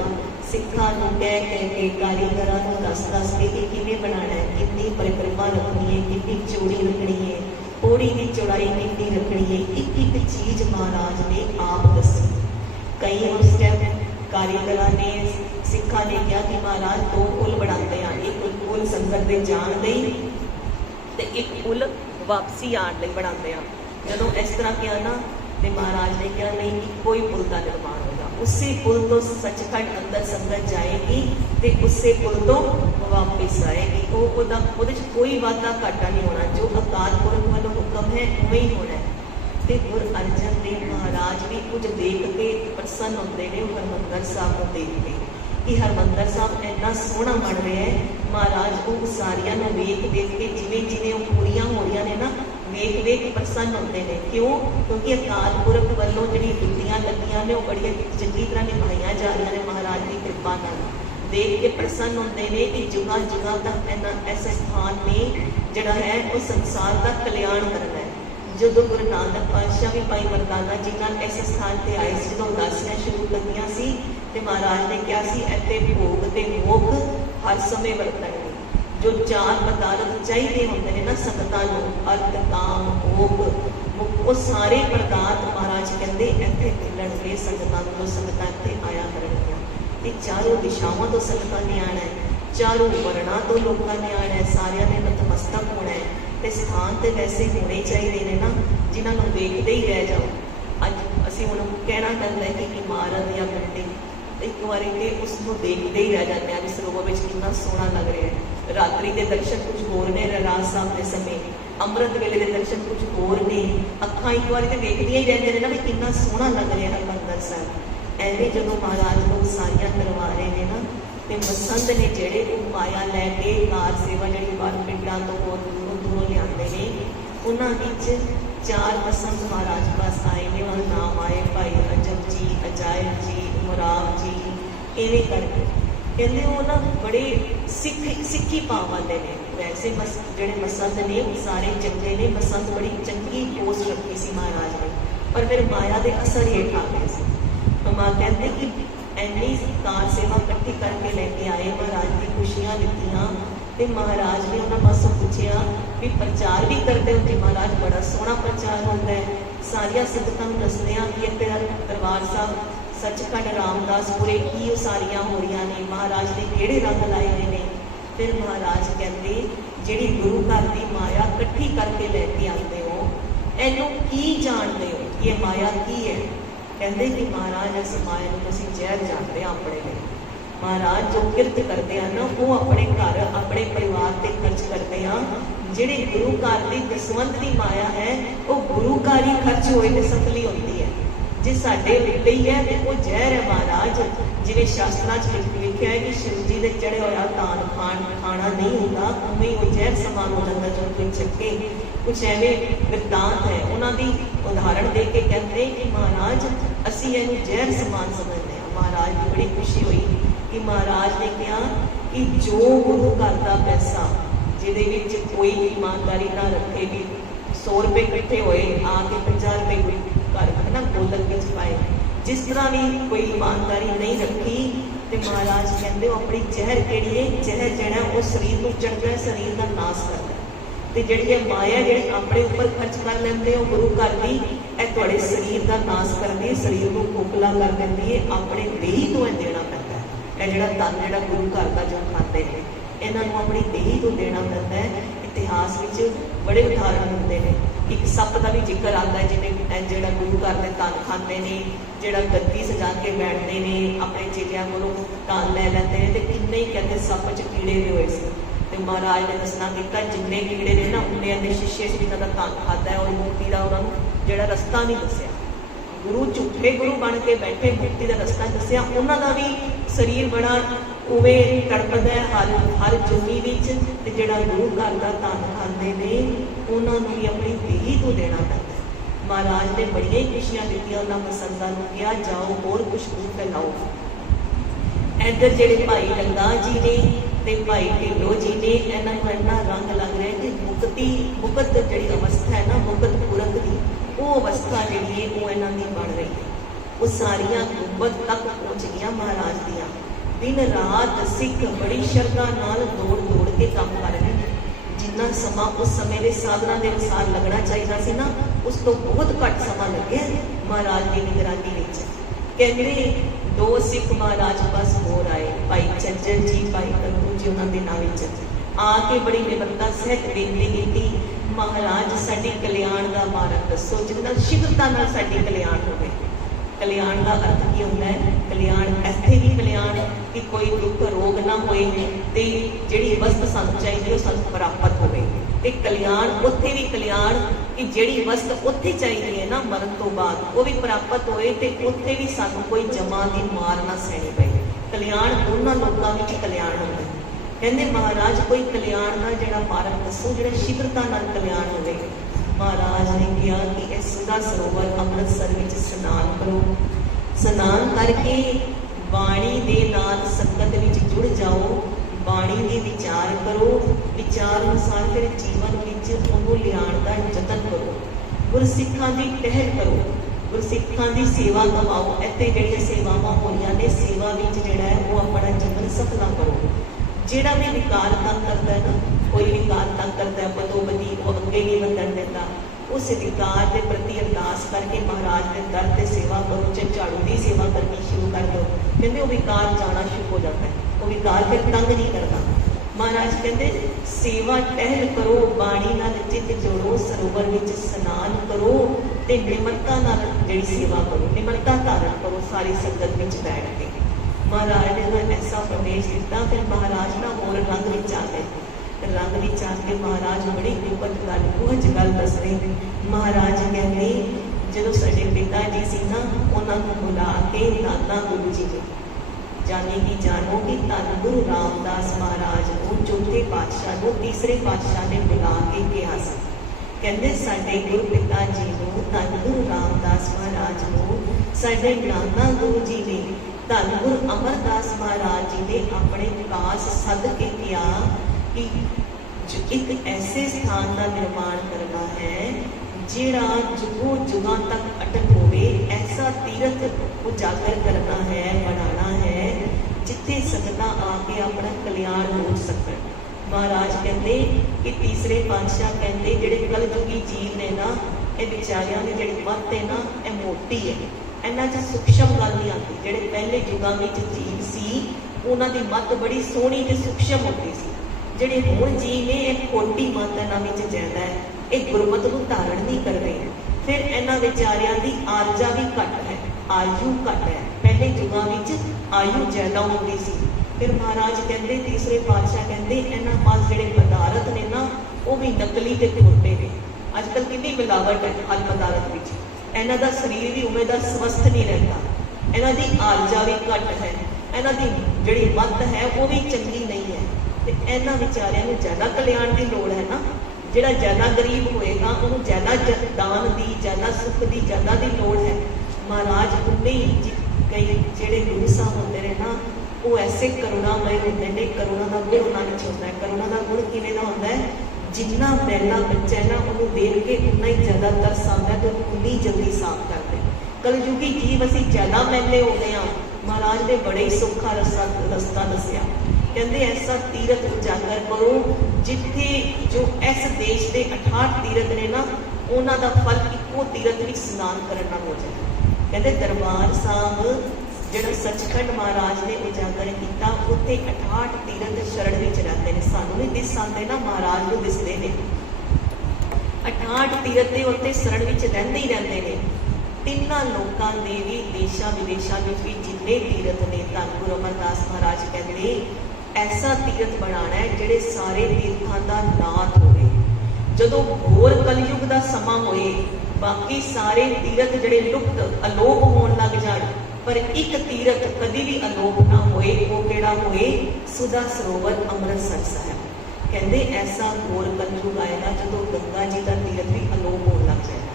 ਸਿੱਖਾਂ ਨੂੰ ਕਹਿ ਕੇ ਕਾਰੀਗਰਾਂ ਨੂੰ ਦੱਸ ਕੇ ਕਿ ਕਿਵੇਂ ਬਣਾਉਣਾ ਹੈ, ਕਿੰਨੀ ਪਰਿਕਰਮਾ ਰੱਖਣੀ ਹੈ, ਕਿੰਨੀ ਚੌੜੀ ਰੱਖਣੀ ਹੈ, ਪੌੜੀ ਦੀ ਚੌੜਾਈ ਕਿੰਨੀ ਰੱਖਣੀ ਹੈ। ਇੱਕ ਇੱਕ ਚੀਜ਼ ਮਹਾਰਾਜ ਨੇ ਆਪ ਦੱਸੀ। ਕਈ ਉਸ ਟਾਈਮ ਕਾਰੀਗਰਾਂ ਨੇ ਸਿੱਖਾਂ ਨੇ ਕਿਹਾ ਕਿ ਮਹਾਰਾਜ ਦੋ ਪੁੱਲ ਬਣਾਉਂਦੇ ਆ, ਇੱਕ ਪੁੱਲ ਸੰਗਤ ਦੇ ਜਾਣ ਲਈ ਤੇ ਇੱਕ ਪੁੱਲ ਵਾਪਸੀ ਆਉਣ ਲਈ ਬਣਾਉਂਦੇ ਆ। ਜਦੋਂ ਇਸ ਤਰ੍ਹਾਂ ਕਿਹਾ ਨਾ ਤੇ ਮਹਾਰਾਜ ਨੇ ਕਿਹਾ ਨਹੀਂ, ਇੱਕੋ ਹੀ ਪੁੱਲ ਦਾ ਨਿਰਮਾਣ ਹੋਗਾ। ਉਸੇ ਪੁੱਲ ਤੋਂ ਸੱਚਖੰਡ ਅੰਦਰ ਸੰਗਤ ਜਾਏਗੀ ਤੇ ਉਸੇ ਪੁੱਲ ਤੋਂ ਵਾਪਿਸ ਆਏਗੀ। ਉਹਦੇ 'ਚ ਕੋਈ ਵਾਧਾ ਘਾਟਾ ਨਹੀਂ ਹੋਣਾ, ਜੋ ਅਕਾਲ ਪੁਰਖ ਵੱਲੋਂ ਹੁਕਮ ਹੈ ਉਵੇਂ ਹੀ ਹੋਣਾ ਹੈ। ਤੇ ਗੁਰੂ ਅਰਜਨ ਦੇਵ ਮਹਾਰਾਜ ਵੀ ਕੁਝ ਦੇਖ ਕੇ ਪ੍ਰਸੰਨ ਹੁੰਦੇ ਨੇ ਹਰਿਮੰਦਰ ਸਾਹਿਬ ਨੂੰ ਦੇਖ ਕੇ ਕਿ ਹਰਿਮੰਦਰ ਸਾਹਿਬ ਇੰਨਾ ਸੋਹਣਾ ਬਣ ਰਿਹਾ ਹੈ। ਮਹਾਰਾਜ ਉਹ ਸਾਰੀਆਂ ਨੂੰ ਵੇਖ ਕੇ ਜਿਵੇਂ ਜਿਵੇਂ ਉਹ ਪੂਰੀਆਂ ਹੋ ਰਹੀਆਂ ਨੇ ਨਾ, ਵੇਖ ਪ੍ਰਸੰਨ ਹੁੰਦੇ ਨੇ। ਕਿਉਂ? ਕਿਉਂਕਿ ਅਕਾਲ ਪੁਰਖ ਵੱਲੋਂ ਜਿਹੜੀ ਡਿਊਟੀਆਂ ਲੱਗੀਆਂ ਨੇ ਉਹ ਬੜੀਆਂ ਚੰਗੀ ਤਰ੍ਹਾਂ ਨਿਭਾਈਆਂ ਜਾ ਰਹੀਆਂ ਨੇ। ਮਹਾਰਾਜ ਦੀ ਕਿਰਪਾ ਨਾਲ ਦੇਖ ਕੇ ਪ੍ਰਸੰਨ ਹੁੰਦੇ ਨੇ ਕਿ ਜੁਗਾਂ ਜੁਗਾਂ ਤੱਕ ਐਸਾ ਸਥਾਨ ਨੇ ਜਿਹੜਾ ਹੈ ਉਹ ਸੰਸਾਰ ਦਾ ਕਲਿਆਣ ਕਰਨਾ ਹੈ। ਜਦੋਂ ਗੁਰੂ ਨਾਨਕ ਪਾਤਸ਼ਾਹ ਵੀ ਭਾਈ ਮਰਦਾਨਾ ਜੀ ਨਾਲ ਇਸ ਸਥਾਨ ਤੇ ਆਏ ਸੀ, ਜਦੋਂ ਉਦਾਸੀਆਂ ਸ਼ੁਰੂ ਕਰਨੀਆਂ ਸੀ ਤੇ ਮਹਾਰਾਜ ਨੇ ਕਿਹਾ ਸੀ ਇੱਥੇ ਭੋਗ ਤੇ ਮੋਖ ਹਰ ਸਮੇਂ ਵਰਤਣਗੇ। ਜੋ ਚਾਰ ਪਦਾਰਥ ਚਾਹੀਦੇ ਹੁੰਦੇ ਨੇ ਨਾ ਸੰਗਤਾਂ ਨੂੰ, ਅਰਥ ਕਾਮ ਭੋਗ ਮੁਖ, ਉਹ ਸਾਰੇ ਪਦਾਰਥ ਮਹਾਰਾਜ ਕਹਿੰਦੇ ਇੱਥੇ ਮਿਲਣਗੇ ਸੰਗਤਾਂ ਨੂੰ। ਸੰਗਤਾਂ ਇੱਥੇ ਆਇਆ ਕਰਨਗੀਆਂ ਤੇ ਚਾਰੋਂ ਦਿਸ਼ਾਵਾਂ ਤੋਂ ਸੰਗਤਾਂ ਨੇ ਆਉਣਾ ਹੈ, ਚਾਰੋਂ ਵਰਣਾਂ ਤੋਂ ਲੋਕਾਂ ਨੇ ਆਉਣਾ ਹੈ, ਸਾਰਿਆਂ ਨੇ ਨਤਮਸਤਕ ਹੋਣਾ ਹੈ। ਤੇ ਸਥਾਨ ਤੇ ਵੈਸੇ ਹੋਣੇ ਚਾਹੀਦੇ ਨੇ ਨਾ ਜਿਨ੍ਹਾਂ ਨੂੰ ਦੇਖਦੇ ਹੀ ਰਹਿ ਜਾਓ। ਅੱਜ ਅਸੀਂ ਹੁਣ ਕਹਿਣਾ ਪੈਂਦਾ ਹੈ ਕਿ ਇਮਾਰਤ ਜਾਂ ਬਿਲਡਿੰਗ, ਇੱਕ ਵਾਰੀ ਤੇ ਉਸ ਨੂੰ ਦੇਖਦੇ ਹੀ ਰਹਿ ਜਾਂਦੇ ਆ ਵੀ ਸਰੋਵਰ ਵਿੱਚ ਕਿੰਨਾ ਸੋਹਣਾ ਲੱਗ ਰਿਹਾ ਹੈ। ਰਾਤਰੀ ਦੇ ਦਰਸ਼ਨ ਕੁਝ ਹੋਰ ਨੇ, ਰਹਿਰਾਸ ਸਾਹਿਬ ਦੇ ਸਮੇਂ ਅੰਮ੍ਰਿਤ ਵੇਲੇ ਦੇ ਦਰਸ਼ਨ ਕੁਝ ਹੋਰ ਨੇ। ਅੱਖਾਂ ਇੱਕ ਵਾਰੀ ਤੇ ਦੇਖਦੀਆਂ ਹੀ ਰਹਿੰਦੇ ਨੇ ਨਾ ਵੀ ਕਿੰਨਾ ਸੋਹਣਾ ਲੱਗ ਰਿਹਾ ਹਰਿਮੰਦਰ ਸਾਹਿਬ। ਐਵੇਂ ਜਦੋਂ ਮਹਾਰਾਜ ਲੋਕ ਸਾਰੀਆਂ ਕਰਵਾ ਰਹੇ ਨੇ ਨਾ ਤੇ ਮਸੰਦ ਨੇ ਜਿਹੜੇ ਉਹ ਮਾਇਆ ਲੈ ਕੇ ਕਾਰ ਸੇਵਾ ਜਿਹੜੀ ਬਾਹਰ ਪਿੰਡਾਂ ਤੋਂ ਬਹੁਤ ਦੂਰੋਂ ਲਿਆਉਂਦੇ ਨੇ, ਉਹਨਾਂ ਵਿੱਚ ਚਾਰ ਮਸੰਦ ਮਹਾਰਾਜ ਪਾਸ ਆਏ ਨੇ। ਉਹਨਾਂ ਦਾ ਨਾਮ ਆਏ ਭਾਈ ਅਜਬ ਜੀ, ਅਜਾਇਬ ਜੀ, ਮੁਰਾਬ ਜੀ, ਇਵੇਂ ਕਰਕੇ ਕਹਿੰਦੇ ਉਹ ਨਾ ਬੜੇ ਸਿੱਖੀ ਭਾਵ ਵਾਲੇ ਨੇ। ਵੈਸੇ ਬਸ ਜਿਹੜੇ ਮਸੰਦ ਨੇ ਉਹ ਸਾਰੇ ਚੰਗੇ ਨੇ। ਮਸੰਦ ਬੜੀ ਚੰਗੀ ਪੋਸਟ ਰੱਖੀ ਸੀ ਮਹਾਰਾਜ ਨੇ, ਪਰ ਫਿਰ ਮਾਇਆ ਦੇ ਅਸਰ ਹੇਠ ਆ ਗਏ ਸੀ। ਮਾਂ ਕਹਿੰਦੇ ਕਿ ਇੰਨੀ ਕਾਰ ਸੇਵਾ ਇਕੱਠੀ ਕਰਕੇ ਲੈ ਕੇ ਆਏ, ਮਹਾਰਾਜ ਦੀ ਖੁਸ਼ੀਆਂ ਦਿੱਤੀਆਂ ਤੇ ਮਹਾਰਾਜ ਨੇ ਉਹਨਾਂ ਪਾਸੋਂ ਪੁੱਛਿਆ ਵੀ ਪ੍ਰਚਾਰ ਵੀ ਕਰਦੇ ਹੋ? ਕਿ ਮਹਾਰਾਜ ਬੜਾ ਸੋਹਣਾ ਪ੍ਰਚਾਰ ਹੁੰਦਾ ਹੈ, ਸਾਰੀਆਂ ਸੰਗਤਾਂ ਨੂੰ ਦੱਸਦੇ ਹਾਂ ਕਿ ਇੱਥੇ ਦਰਬਾਰ ਸਾਹਿਬ ਸੱਚਖੰਡ ਰਾਮਦਾਸਪੁਰੇ ਕੀ ਉਸਾਰੀਆਂ ਹੋ ਰਹੀਆਂ ਨੇ, ਮਹਾਰਾਜ ਨੇ ਕਿਹੜੇ ਰੰਗ ਲਾਏ ਹੋਏ ਨੇ। ਫਿਰ ਮਹਾਰਾਜ ਕਹਿੰਦੇ ਜਿਹੜੀ ਗੁਰੂ ਘਰ ਦੀ ਮਾਇਆ ਇਕੱਠੀ ਕਰਕੇ ਲੈ ਕੇ ਆਉਂਦੇ ਹੋ, ਇਹਨੂੰ ਕੀ ਜਾਣਦੇ ਹੋ? ਇਹ ਮਾਇਆ ਕੀ ਹੈ? ਕਹਿੰਦੇ ਕਿ ਮਹਾਰਾਜ ਇਸ ਮਾਇਆ ਨੂੰ ਅਸੀਂ ਜ਼ਹਿਰ ਜਾਣਦੇ ਹਾਂ ਆਪਣੇ ਲਈ। ਮਹਾਰਾਜ ਜੋ ਕਿਰਤ ਕਰਦੇ ਹਨ ਉਹ ਆਪਣੇ ਘਰ ਆਪਣੇ ਪਰਿਵਾਰ ਤੇ ਖਰਚ ਕਰਦੇ ਹਾਂ। ਜਿਹੜੇ ਗੁਰੂ ਘਰ ਦੀ ਦਸਵੰਧ ਦੀ ਮਾਇਆ ਹੈ ਉਹ ਗੁਰੂ ਘਰ ਹੀ ਖਰਚ ਹੋਏ ਤੇ ਸਫਲੀ ਹੁੰਦੀ ਹੈ। ਜੇ ਸਾਡੇ ਉੱਤੇ ਹੀ ਹੈ ਤੇ ਉਹ ਜ਼ਹਿਰ ਹੈ ਮਹਾਰਾਜ। ਜਿਵੇਂ ਸ਼ਾਸਤਰਾਂ 'ਚ ਲਿਖਿਆ ਹੈ ਕਿ ਸ਼ਿਵ ਜੀ ਦੇ ਚੜ੍ਹੇ ਹੋਇਆ ਧਾਨ ਖਾਣਾ ਨਹੀਂ ਹੁੰਦਾ, ਉਵੇਂ ਉਹ ਜ਼ਹਿਰ ਸਮਾਨ ਹੋ ਜਾਂਦਾ ਜਦੋਂ ਕੋਈ ਚੱਕੇ। ਕੁਛ ਐਵੇਂ ਬਿਰਤਾਂਤ ਹੈ, ਉਹਨਾਂ ਦੀ ਉਦਾਹਰਣ ਦੇ ਕੇ ਕਹਿੰਦੇ ਕਿ ਮਹਾਰਾਜ ਅਸੀਂ ਇਹਨੂੰ ਜ਼ਹਿਰ ਸਮਾਨ ਸਮਝਦੇ ਹਾਂ। ਮਹਾਰਾਜ ਦੀ ਬੜੀ ਖੁਸ਼ੀ ਹੋਈ ਕਿ ਮਹਾਰਾਜ ਨੇ ਕਿਹਾ ਕਿ ਜੋ ਗੁਰੂ ਘਰ ਦਾ ਪੈਸਾ ਜਿਹਦੇ ਵਿੱਚ ਕੋਈ ਇਮਾਨਦਾਰੀ ਨਾ ਰੱਖੇ, ਵੀ 100 ਰੁਪਏ ਇਕੱਠੇ ਹੋਏ ਆ ਕੇ 50 ਰੁਪਏ ਘਰ ਨਾ ਗੋਲਕ ਵਿੱਚ ਪਾਏ, ਜਿਸ ਤਰ੍ਹਾਂ ਵੀ ਕੋਈ ਇਮਾਨਦਾਰੀ ਨਹੀਂ ਰੱਖੀ ਤੇ ਮਹਾਰਾਜ ਕਹਿੰਦੇ ਉਹ ਆਪਣੀ ਜ਼ਹਿਰ ਕਿਹੜੀ ਹੈ? ਜ਼ਹਿਰ ਜਿਹੜਾ ਉਹ ਸਰੀਰ ਨੂੰ ਚੜ੍ਹਦਾ, ਸਰੀਰ ਦਾ ਨਾਸ ਕਰਦਾ। ਤੇ ਜਿਹੜੀ ਇਹ ਮਾਇਆ ਜਿਹੜੇ ਆਪਣੇ ਉੱਪਰ ਖਰਚ ਕਰ ਲੈਂਦੇ ਹੋ ਗੁਰੂ ਘਰ ਦੀ, ਇਹ ਤੁਹਾਡੇ ਸਰੀਰ ਦਾ ਨਾਸ ਕਰਦੀ ਹੈ, ਸਰੀਰ ਨੂੰ ਖੋਖਲਾ ਕਰ ਦਿੰਦੀ ਹੈ। ਆਪਣੇ ਦੇਹ ਤੋਂ ਇਹ ਦੇਣਾ ਪੈਂਦਾ ਹੈ। ਇਹ ਜਿਹੜਾ ਧਨ ਜਿਹੜਾ ਗੁਰੂ ਘਰ ਦਾ ਜੋ ਖਾਂਦੇ ਨੇ, ਇਹਨਾਂ ਨੂੰ ਆਪਣੀ ਦੇਹੀ ਤੋਂ ਦੇਣਾ ਪੈਂਦਾ ਹੈ। ਇਤਿਹਾਸ ਵਿੱਚ ਬੜੇ ਉਦਾਹਰਨ ਹੁੰਦੇ ਨੇ। ਇੱਕ ਸੱਪ ਦਾ ਵੀ ਜ਼ਿਕਰ ਆਉਂਦਾ ਹੈ, ਜਿਵੇਂ ਜਿਹੜਾ ਗੁਰੂ ਘਰ ਦੇ ਧਨ ਖਾਂਦੇ ਨੇ, ਜਿਹੜਾ ਗੱਦੀ ਸਜਾ ਕੇ ਬੈਠਦੇ ਨੇ, ਆਪਣੇ ਚੇਲਿਆਂ ਕੋਲੋਂ ਧਨ ਲੈ ਲੈਂਦੇ ਨੇ, ਤੇ ਕਿੰਨੇ ਹੀ ਕਹਿੰਦੇ ਸੱਪ 'ਚ ਕੀੜੇ ਵੀ ਹੋਏ ਸੀ। ਤੇ ਮਹਾਰਾਜ ਨੇ ਦੱਸਣਾ ਕੀਤਾ ਜਿੰਨੇ ਕੀੜੇ ਨੇ ਨਾ ਉਨੇ ਦੇ ਸ਼ੀਸ਼ੇ 'ਚ ਇਹਨਾਂ ਦਾ ਧਨ ਖਾਦਾ ਹੈ, ਔਰ ਮੁਕਤੀ ਦਾ ਉਹਨਾਂ ਨੂੰ ਜਿਹੜਾ ਰਸਤਾ ਨਹੀਂ ਦੱਸਿਆ। ਗੁਰੂ ਝੂਠੇ ਗੁਰੂ ਬਣ ਕੇ ਬੈਠੇ, ਮੁਕਤੀ ਦਾ ਰਸਤਾ ਦੱਸਿਆ। ਉਹਨਾਂ ਦਾ ਵੀ ਸਰੀਰ ਬੜਾ ਉਵੇਂ ਤੜਪਦਾ ਹੈ ਹਰ ਜੁਨੀ ਵਿੱਚ, ਤੇ ਜਿਹੜਾ ਗੁਰੂ ਘਰ ਦਾ ਧਨ ਖਾਂਦੇ ਨੇ ਉਹਨਾਂ ਨੂੰ ਵੀ ਆਪਣੀ ਦੇਹੀ ਤੋਂ ਦੇਣਾ ਪੈਂਦਾ ਹੈ। ਮਹਾਰਾਜ ਨੇ ਬੜੀਆਂ ਹੀ ਖੁਸ਼ੀਆਂ ਦਿੱਤੀਆਂ ਉਹਨਾਂ ਮਸੰਦਾਂ ਨੂੰ, ਕਿਹਾ ਜਾਓ ਹੋਰ ਖੁਸ਼ਬੂ ਫੈਲਾਓ। ਇੱਧਰ ਜਿਹੜੇ ਭਾਈ ਰੰਗਾ ਜੀ ਨੇ ਤੇ ਭਾਈ ਢਿੱਲੋਂ ਜੀ ਨੇ, ਇਹਨਾਂ ਨੂੰ ਇੰਨਾ ਰੰਗ ਲੱਗ ਰਿਹਾ ਕਿ ਮੁਕਤ ਜਿਹੜੀ ਅਵਸਥਾ ਹੈ ਨਾ, ਮੁਕਤ ਪੁਰਖ ਦੀ ਉਹ ਅਵਸਥਾ ਜਿਹੜੀ ਹੈ ਉਹ ਇਹਨਾਂ ਦੀ ਬਣ ਰਹੀ ਹੈ। ਉਹ ਸਾਰੀਆਂ ਗੁੰਬਦ ਤੱਕ ਪਹੁੰਚ ਗਈਆਂ ਮਹਾਰਾਜ ਦੀਆਂ। ਦਿਨ ਰਾਤ ਸਿੱਖ ਬੜੀ ਸ਼ਰਧਾ ਨਾਲ ਦੌੜ ਕੇ ਕੰਮ ਕਰ ਰਹੇ ਨੇ। ਜਿੰਨਾ ਸਮਾਂ ਉਸ ਸਮੇਂ ਦੇ ਸਾਧਨਾਂ ਦੇ ਅਨੁਸਾਰ ਲੱਗਣਾ ਚਾਹੀਦਾ ਸੀ ਨਾ, ਉਸ ਤੋਂ ਬਹੁਤ ਘੱਟ ਸਮਾਂ ਲੱਗਿਆ ਮਹਾਰਾਜ ਦੀ ਨਿਗਰਾਨੀ ਵਿੱਚ। ਕਹਿੰਦੇ 2 ਸਿੱਖ ਮਹਾਰਾਜ ਪਾਸ ਹੋਰ ਆਏ, ਭਾਈ ਚੱਜਰ ਜੀ, ਭਾਈ ਕੰਨੂ ਜੀ, ਉਹਨਾਂ ਦੇ ਨਾਂ ਵਿੱਚ ਆ ਕੇ ਬੜੀ ਨਿਮਰਤਾ ਸਹਿਤ ਬੇਨਤੀ ਕੀਤੀ, ਮਹਾਰਾਜ ਸਾਡੀ ਕਲਿਆਣ ਦਾ ਮਾਰਗ ਦੱਸੋ, ਜਿਹਦੇ ਨਾਲ ਸ਼ੀਘਰਤਾ ਨਾਲ ਸਾਡੀ ਕਲਿਆਣ ਹੋਵੇ। ਕਲਿਆਣ ਦਾ ਅਰਥ ਕੀ ਹੁੰਦਾ ਹੈ? ਕਲਿਆਣ ਇੱਥੇ ਵੀ ਕਲਿਆਣ ਕਿ ਕੋਈ ਦੁੱਖ ਰੋਗ ਨਾ ਹੋਏ, ਤੇ ਜਿਹੜੀ ਵਸਤ ਸਾਨੂੰ ਚਾਹੀਦੀ ਉਹ ਸਾਨੂੰ ਪ੍ਰਾਪਤ ਹੋਵੇ। ਤੇ ਕਲਿਆਣ ਉੱਥੇ ਵੀ ਕਲਿਆਣ ਕਿ ਜਿਹੜੀ ਵਸਤ ਉੱਥੇ ਚਾਹੀਦੀ ਹੈ ਨਾ ਮਰਨ ਤੋਂ ਬਾਅਦ, ਉਹ ਵੀ ਪ੍ਰਾਪਤ ਹੋਏ, ਤੇ ਉੱਥੇ ਵੀ ਸਾਨੂੰ ਕੋਈ ਜਮਾਂ ਦੀ ਮਾਰ ਨਾ ਸਹਿਣੀ ਪਏ। ਕਲਿਆਣ ਦੋਨਾਂ ਲੋਕਾਂ ਵਿੱਚ ਕਲਿਆਣ ਹੁੰਦਾ ਹੈ। ਕਹਿੰਦੇ ਮਹਾਰਾਜ ਕੋਈ ਕਲਿਆਣ ਦਾ ਜਿਹੜਾ ਮਾਰਗ ਦੱਸੋ, ਜਿਹੜਾ ਸ਼ੀਘਰਤਾ ਨਾਲ ਕਲਿਆਣ ਹੋਵੇ। ਮਹਾਰਾਜ ਨੇ ਕਿਹਾ ਕਿ ਇਸ ਸੁਦਾ ਸਰੋਵਰ ਅੰਮ੍ਰਿਤਸਰ ਵਿੱਚ ਇਸ਼ਨਾਨ ਕਰੋ। ਇਸ਼ਨਾਨ ਕਰਕੇ ਬਾਣੀ ਦੇ ਨਾਲ ਸੰਗਤ ਵਿੱਚ ਜੁੜ ਜਾਓ, ਬਾਣੀ ਦੇ ਵਿਚਾਰ ਕਰੋ, ਵਿਚਾਰ ਅਨੁਸਾਰ ਫਿਰ ਜੀਵਨ ਵਿੱਚ ਉਹਨੂੰ ਲਿਆਉਣ ਦਾ ਯਤਨ ਕਰੋ। ਗੁਰਸਿੱਖਾਂ ਦੀ ਟਹਿਲ ਕਰੋ, ਗੁਰਸਿੱਖਾਂ ਦੀ ਸੇਵਾ ਕਮਾਓ। ਇੱਥੇ ਜਿਹੜੀਆਂ ਸੇਵਾਵਾਂ ਹੋਈਆਂ ਨੇ, ਸੇਵਾ ਵਿੱਚ ਜਿਹੜਾ ਹੈ ਉਹ ਆਪਣਾ ਜੀਵਨ ਸਫਲਾ ਕਰੋ। ਜਿਹੜਾ ਵੀ ਵਿਕਾਰ ਤੰਗ ਕਰਦਾ ਹੈ ਨਾ, ਕੋਈ ਵਿਕਾਰ ਤੰਗ ਕਰਦਾ ਹੈ ਬਦੋਬਦੀ, ਉਹ ਅੱਗੇ ਨਹੀਂ ਵਧਣ ਦਿੰਦਾ, ਉਸ ਵਿਕਾਰ ਦੇ ਪ੍ਰਤੀ ਅਰਦਾਸ ਕਰਕੇ ਮਹਾਰਾਜ ਦੇ ਦਰ ਤੇ ਸੇਵਾ ਕਰੋ। ਚਾਹੇ ਝਾੜੂ ਦੀ ਸੇਵਾ ਕਰਨੀ ਸ਼ੁਰੂ ਕਰ ਦਿਓ, ਕਹਿੰਦੇ ਉਹ ਵਿਕਾਰ ਜਾਣਾ ਸ਼ੁਰੂ ਹੋ ਜਾਂਦਾ ਹੈ, ਉਹ ਵਿਕਾਰ ਫਿਰ ਤੰਗ ਨਹੀਂ ਕਰਦਾ। ਮਹਾਰਾਜ ਕਹਿੰਦੇ ਸੇਵਾ ਟਹਿਲ ਕਰੋ, ਬਾਣੀ ਨਾਲ ਚਿੱਤ ਜੋੜੋ, ਸਰੋਵਰ ਵਿੱਚ ਇਸ਼ਨਾਨ ਕਰੋ, ਤੇ ਨਿਮਰਤਾ ਨਾਲ ਜਿਹੜੀ ਸੇਵਾ ਕਰੋ, ਨਿਮਰਤਾ ਧਾਰਨ ਕਰੋ ਸਾਰੀ ਸੰਗਤ ਵਿੱਚ ਬੈਠ ਕੇ। ਮਹਾਰਾਜ ਨੇ ਐਸਾ ਉਪਦੇਸ਼ ਦਿੱਤਾ। ਫਿਰ ਮਹਾਰਾਜ ਨਾ ਹੋਰ ਰੰਗ ਵਿੱਚ ਆ ਗਏ। ਰੰਗ ਵਿੱਚ ਆ ਕੇ ਮਹਾਰਾਜ ਬੜੀ ਗੁਪਤ ਗੱਲ, ਕੁਝ ਗੱਲ ਦੱਸਦੇ। ਮਹਾਰਾਜ ਕਹਿੰਦੇ ਜਦੋਂ ਸਾਡੇ ਪਿਤਾ ਜੀ ਸੀ ਨਾ, ਉਹਨਾਂ ਨੂੰ ਬੁਲਾ ਕੇ ਨਾਨਾ ਗੁਰੂ ਜੀ ਨੇ ਜਾਣੀ ਕਿ ਜਾਣੋ ਕਿ ਧੰਨ ਗੁਰੂ ਰਾਮਦਾਸ ਮਹਾਰਾਜ ਨੂੰ, ਚੌਥੇ ਪਾਤਸ਼ਾਹ ਨੂੰ, ਤੀਸਰੇ ਪਾਤਸ਼ਾਹ ਨੇ ਬੁਲਾ ਕੇ ਕਿਹਾ ਸੀ। ਕਹਿੰਦੇ ਸਾਡੇ ਗੁਰੂ ਪਿਤਾ ਜੀ ਨੂੰ, ਧੰਨ ਗੁਰੂ ਰਾਮਦਾਸ ਮਹਾਰਾਜ ਨੂੰ, ਸਾਡੇ ਨਾਨਾ ਗੁਰੂ ਜੀ ਨੇ, ਧੰਨ ਗੁਰੂ ਅਮਰਦਾਸ ਮਹਾਰਾਜ ਜੀ ਨੇ ਆਪਣੇ ਵਿਕਾਸ ਸੱਦ ਕੇ ਕਿਹਾ ਕਿ ਇੱਕ ਐਸੇ ਸਥਾਨ ਦਾ ਨਿਰਮਾਣ ਕਰਨਾ ਹੈ ਜਿਹੜਾ ਜੁਗੋਂ ਜੁਗਾਂ ਤੱਕ ਅਟਕ ਹੋਵੇ। ਐਸਾ ਤੀਰਥ ਉਜਾਗਰ ਕਰਨਾ ਹੈ, ਬਣਾਉਣਾ ਹੈ, ਜਿੱਥੇ ਸੰਗਤਾਂ ਆ ਕੇ ਆਪਣਾ ਕਲਿਆਣ ਹੋ ਸਕਣ। ਮਹਾਰਾਜ ਕਹਿੰਦੇ ਕਿ ਤੀਸਰੇ ਪਾਤਸ਼ਾਹ ਕਹਿੰਦੇ ਜਿਹੜੇ ਕਲਯੁਗੀ ਜੀਵ ਨੇ ਨਾ, ਇਹ ਵਿਚਾਰਿਆਂ ਦੀ ਜਿਹੜੀ ਮੱਤ ਹੈ ਨਾ, ਇਹ ਮੋਟੀ ਹੈ, ਇਹਨਾਂ 'ਚ ਸੂਖਸ਼ਮ ਗੱਲ ਨਹੀਂ ਆਉਂਦੀ। ਜਿਹੜੇ ਪਹਿਲੇ ਯੁੱਗਾਂ ਵਿੱਚ ਜੀਵ ਸੀ ਉਹਨਾਂ ਦੀ ਮੱਤ ਬੜੀ ਸੋਹਣੀ ਤੇ ਸੂਖਸ਼ਮ ਹੁੰਦੀ ਸੀ। ਜਿਹੜੇ ਹੁਣ ਜੀਵ ਨੇ ਇਹ ਖੋਟੀ ਮੱਤ ਇਹਨਾਂ ਵਿੱਚ ਜ਼ਿਆਦਾ ਹੈ, ਇਹ ਗੁਰਮਤ ਨੂੰ ਧਾਰਨ ਨਹੀਂ ਕਰਦੇ। ਫਿਰ ਇਹਨਾਂ ਵਿਚਾਰਿਆਂ ਦੀ ਆਰਜਾ ਵੀ ਘੱਟ ਹੈ, ਆਯੂ ਘੱਟ ਹੈ। ਪਹਿਲੇ ਯੁੱਗਾਂ ਵਿੱਚ ਆਯੂ ਜ਼ਿਆਦਾ ਹੁੰਦੀ ਸੀ। ਫਿਰ ਮਹਾਰਾਜ ਕਹਿੰਦੇ, ਤੀਸਰੇ ਪਾਤਸ਼ਾਹ ਕਹਿੰਦੇ ਇਹਨਾਂ ਪਾਸ ਜਿਹੜੇ ਪਦਾਰਥ ਨੇ ਨਾ, ਉਹ ਵੀ ਨਕਲੀ ਤੇ ਖੋਟੇ ਨੇ। ਅੱਜ ਕੱਲ੍ਹ ਕਿੰਨੀ ਮਿਲਾਵਟ ਹੈ ਹਰ ਪਦਾਰਥ ਵਿੱਚ। ਇਹਨਾਂ ਦਾ ਸਰੀਰ ਵੀ ਉਵੇਂ ਦਾ ਸਵਸਥ ਨਹੀਂ ਰਹਿੰਦਾ, ਇਹਨਾਂ ਦੀ ਆਰਜਾ ਵੀ ਘੱਟ ਹੈ, ਇਹਨਾਂ ਦੀ ਜਿਹੜੀ ਮੱਤ ਹੈ ਉਹ ਵੀ ਚੰਗੀ ਨਹੀਂ ਹੈ। ਤੇ ਇਹਨਾਂ ਵਿਚਾਰਿਆਂ ਨੂੰ ਜ਼ਿਆਦਾ ਕਲਿਆਣ ਦੀ ਲੋੜ ਹੈ ਨਾ। ਜਿਹੜਾ ਜ਼ਿਆਦਾ ਗਰੀਬ ਹੋਏਗਾ ਉਹਨੂੰ ਜ਼ਿਆਦਾ ਦਾਨ ਦੀ, ਜ਼ਿਆਦਾ ਸੁੱਖ ਦੀ, ਜ਼ਿਆਦਾ ਦੀ ਲੋੜ ਹੈ। ਮਹਾਰਾਜ ਉਨੇ ਹੀ ਕਈ ਜਿਹੜੇ ਗੁਰੂ ਸਾਹਿਬ ਹੁੰਦੇ ਨੇ ਨਾ, ਉਹ ਐਸੇ ਕਰੁਣਾਮਈ ਹੁੰਦੇ ਨੇ। ਕਰੁਣਾ ਦਾ ਗੁਣ ਉਹਨਾਂ ਵਿੱਚ ਹੁੰਦਾ ਹੈ। ਕਰੁਣਾ ਦਾ ਗੁਣ ਕਿਵੇਂ ਦਾ ਹੁੰਦਾ ਹੈ? ਜਿੰਨਾ ਮੈਲਾ ਬੱਚਾ ਹੈ ਨਾ, ਉਹਨੂੰ ਦੇਖ ਕੇ ਉਨਾ ਹੀ ਜ਼ਿਆਦਾ ਤਰਸ ਆਉਂਦਾ ਤੇ ਉਨੀ ਜਲਦੀ ਸਾਫ਼ ਕਰਦੇ। ਕਲਯੁਗੀ ਜੀਵ ਅਸੀਂ ਜ਼ਿਆਦਾ ਮੈਲੇ ਹੋ ਗਏ ਹਾਂ। ਮਹਾਰਾਜ ਨੇ ਬੜੇ ਹੀ ਸੌਖਾ ਰਸਤਾ ਦੱਸਿਆ। ਕਹਿੰਦੇ ਐਸਾ ਤੀਰਥ ਉਜਾਗਰ ਕਰੋ ਜਿੱਥੇ ਜੋ ਇਸ ਦੇਸ਼ ਦੇ 68 ਤੀਰਥ ਨੇ ਨਾ, ਉਹਨਾਂ ਦਾ ਫਲ ਇੱਕੋ ਤੀਰਥ ਵਿੱਚ ਇਸ਼ਨਾਨ ਕਰਨ ਨਾਲ ਹੋ ਜਾਏ। ਕਹਿੰਦੇ ਦਰਬਾਰ ਸਾਹਿਬ ਜਿਹੜਾ ਸੱਚਖੰਡ ਮਹਾਰਾਜ ਨੇ ਉਜਾਗਰ ਕੀਤਾ, ਉੱਥੇ 68 ਤੀਰਥ ਸ਼ਰਨ ਵਿੱਚ ਰਹਿੰਦੇ ਨੇ। ਸਾਨੂੰ ਨਹੀਂ ਦਿਸ ਆਉਂਦੇ ਨਾ, ਮਹਾਰਾਜ ਨੂੰ ਦਿਸਦੇ ਨੇ। 68 ਤੀਰਥ ਦੇ ਉੱਤੇ ਸ਼ਰਨ ਵਿੱਚ ਰਹਿੰਦੇ ਹੀ ਰਹਿੰਦੇ ਨੇ। ਤਿੰਨਾਂ ਲੋਕਾਂ ਦੇ ਵੀ ਦੇਸ਼ਾਂ ਵਿਦੇਸ਼ਾਂ ਵਿੱਚ ਵੀ ਜਿੰਨੇ ਤੀਰਥ ਨੇ, ਧੰਨ ਗੁਰੂ ਅਮਰਦਾਸ ਮਹਾਰਾਜ ਕਹਿੰਦੇ ਐਸਾ ਤੀਰਥ ਬਣਾਉਣਾ ਹੈ ਜਿਹੜੇ ਸਾਰੇ ਤੀਰਥਾਂ ਦਾ ਨਾਥ ਹੋਵੇ। ਜਦੋਂ ਹੋਰ ਕਲਯੁਗ ਦਾ ਸਮਾਂ ਹੋਏ, ਬਾਕੀ ਸਾਰੇ ਤੀਰਥ ਜਿਹੜੇ ਲੁਪਤ ਅਲੋਪ ਹੋਣ ਲੱਗ ਜਾਣ, ਪਰ ਇੱਕ ਤੀਰਥ ਕਦੀ ਵੀ ਅਲੋਪ ਨਾ ਹੋਏ, ਉਹ ਕਿਹੜਾ ਹੋਏ? ਸੁਦਾ ਸਰੋਵਰ ਅੰਮ੍ਰਿਤਸਰ ਸਾਹਿਬ। ਕਹਿੰਦੇ ਐਸਾ ਹੋਰ ਕਲਯੁਗ ਆਏਗਾ ਜਦੋਂ ਗੰਗਾ ਜੀ ਦਾ ਤੀਰਥ ਵੀ ਅਲੋਪ ਹੋਣ ਲੱਗ ਜਾਏਗਾ,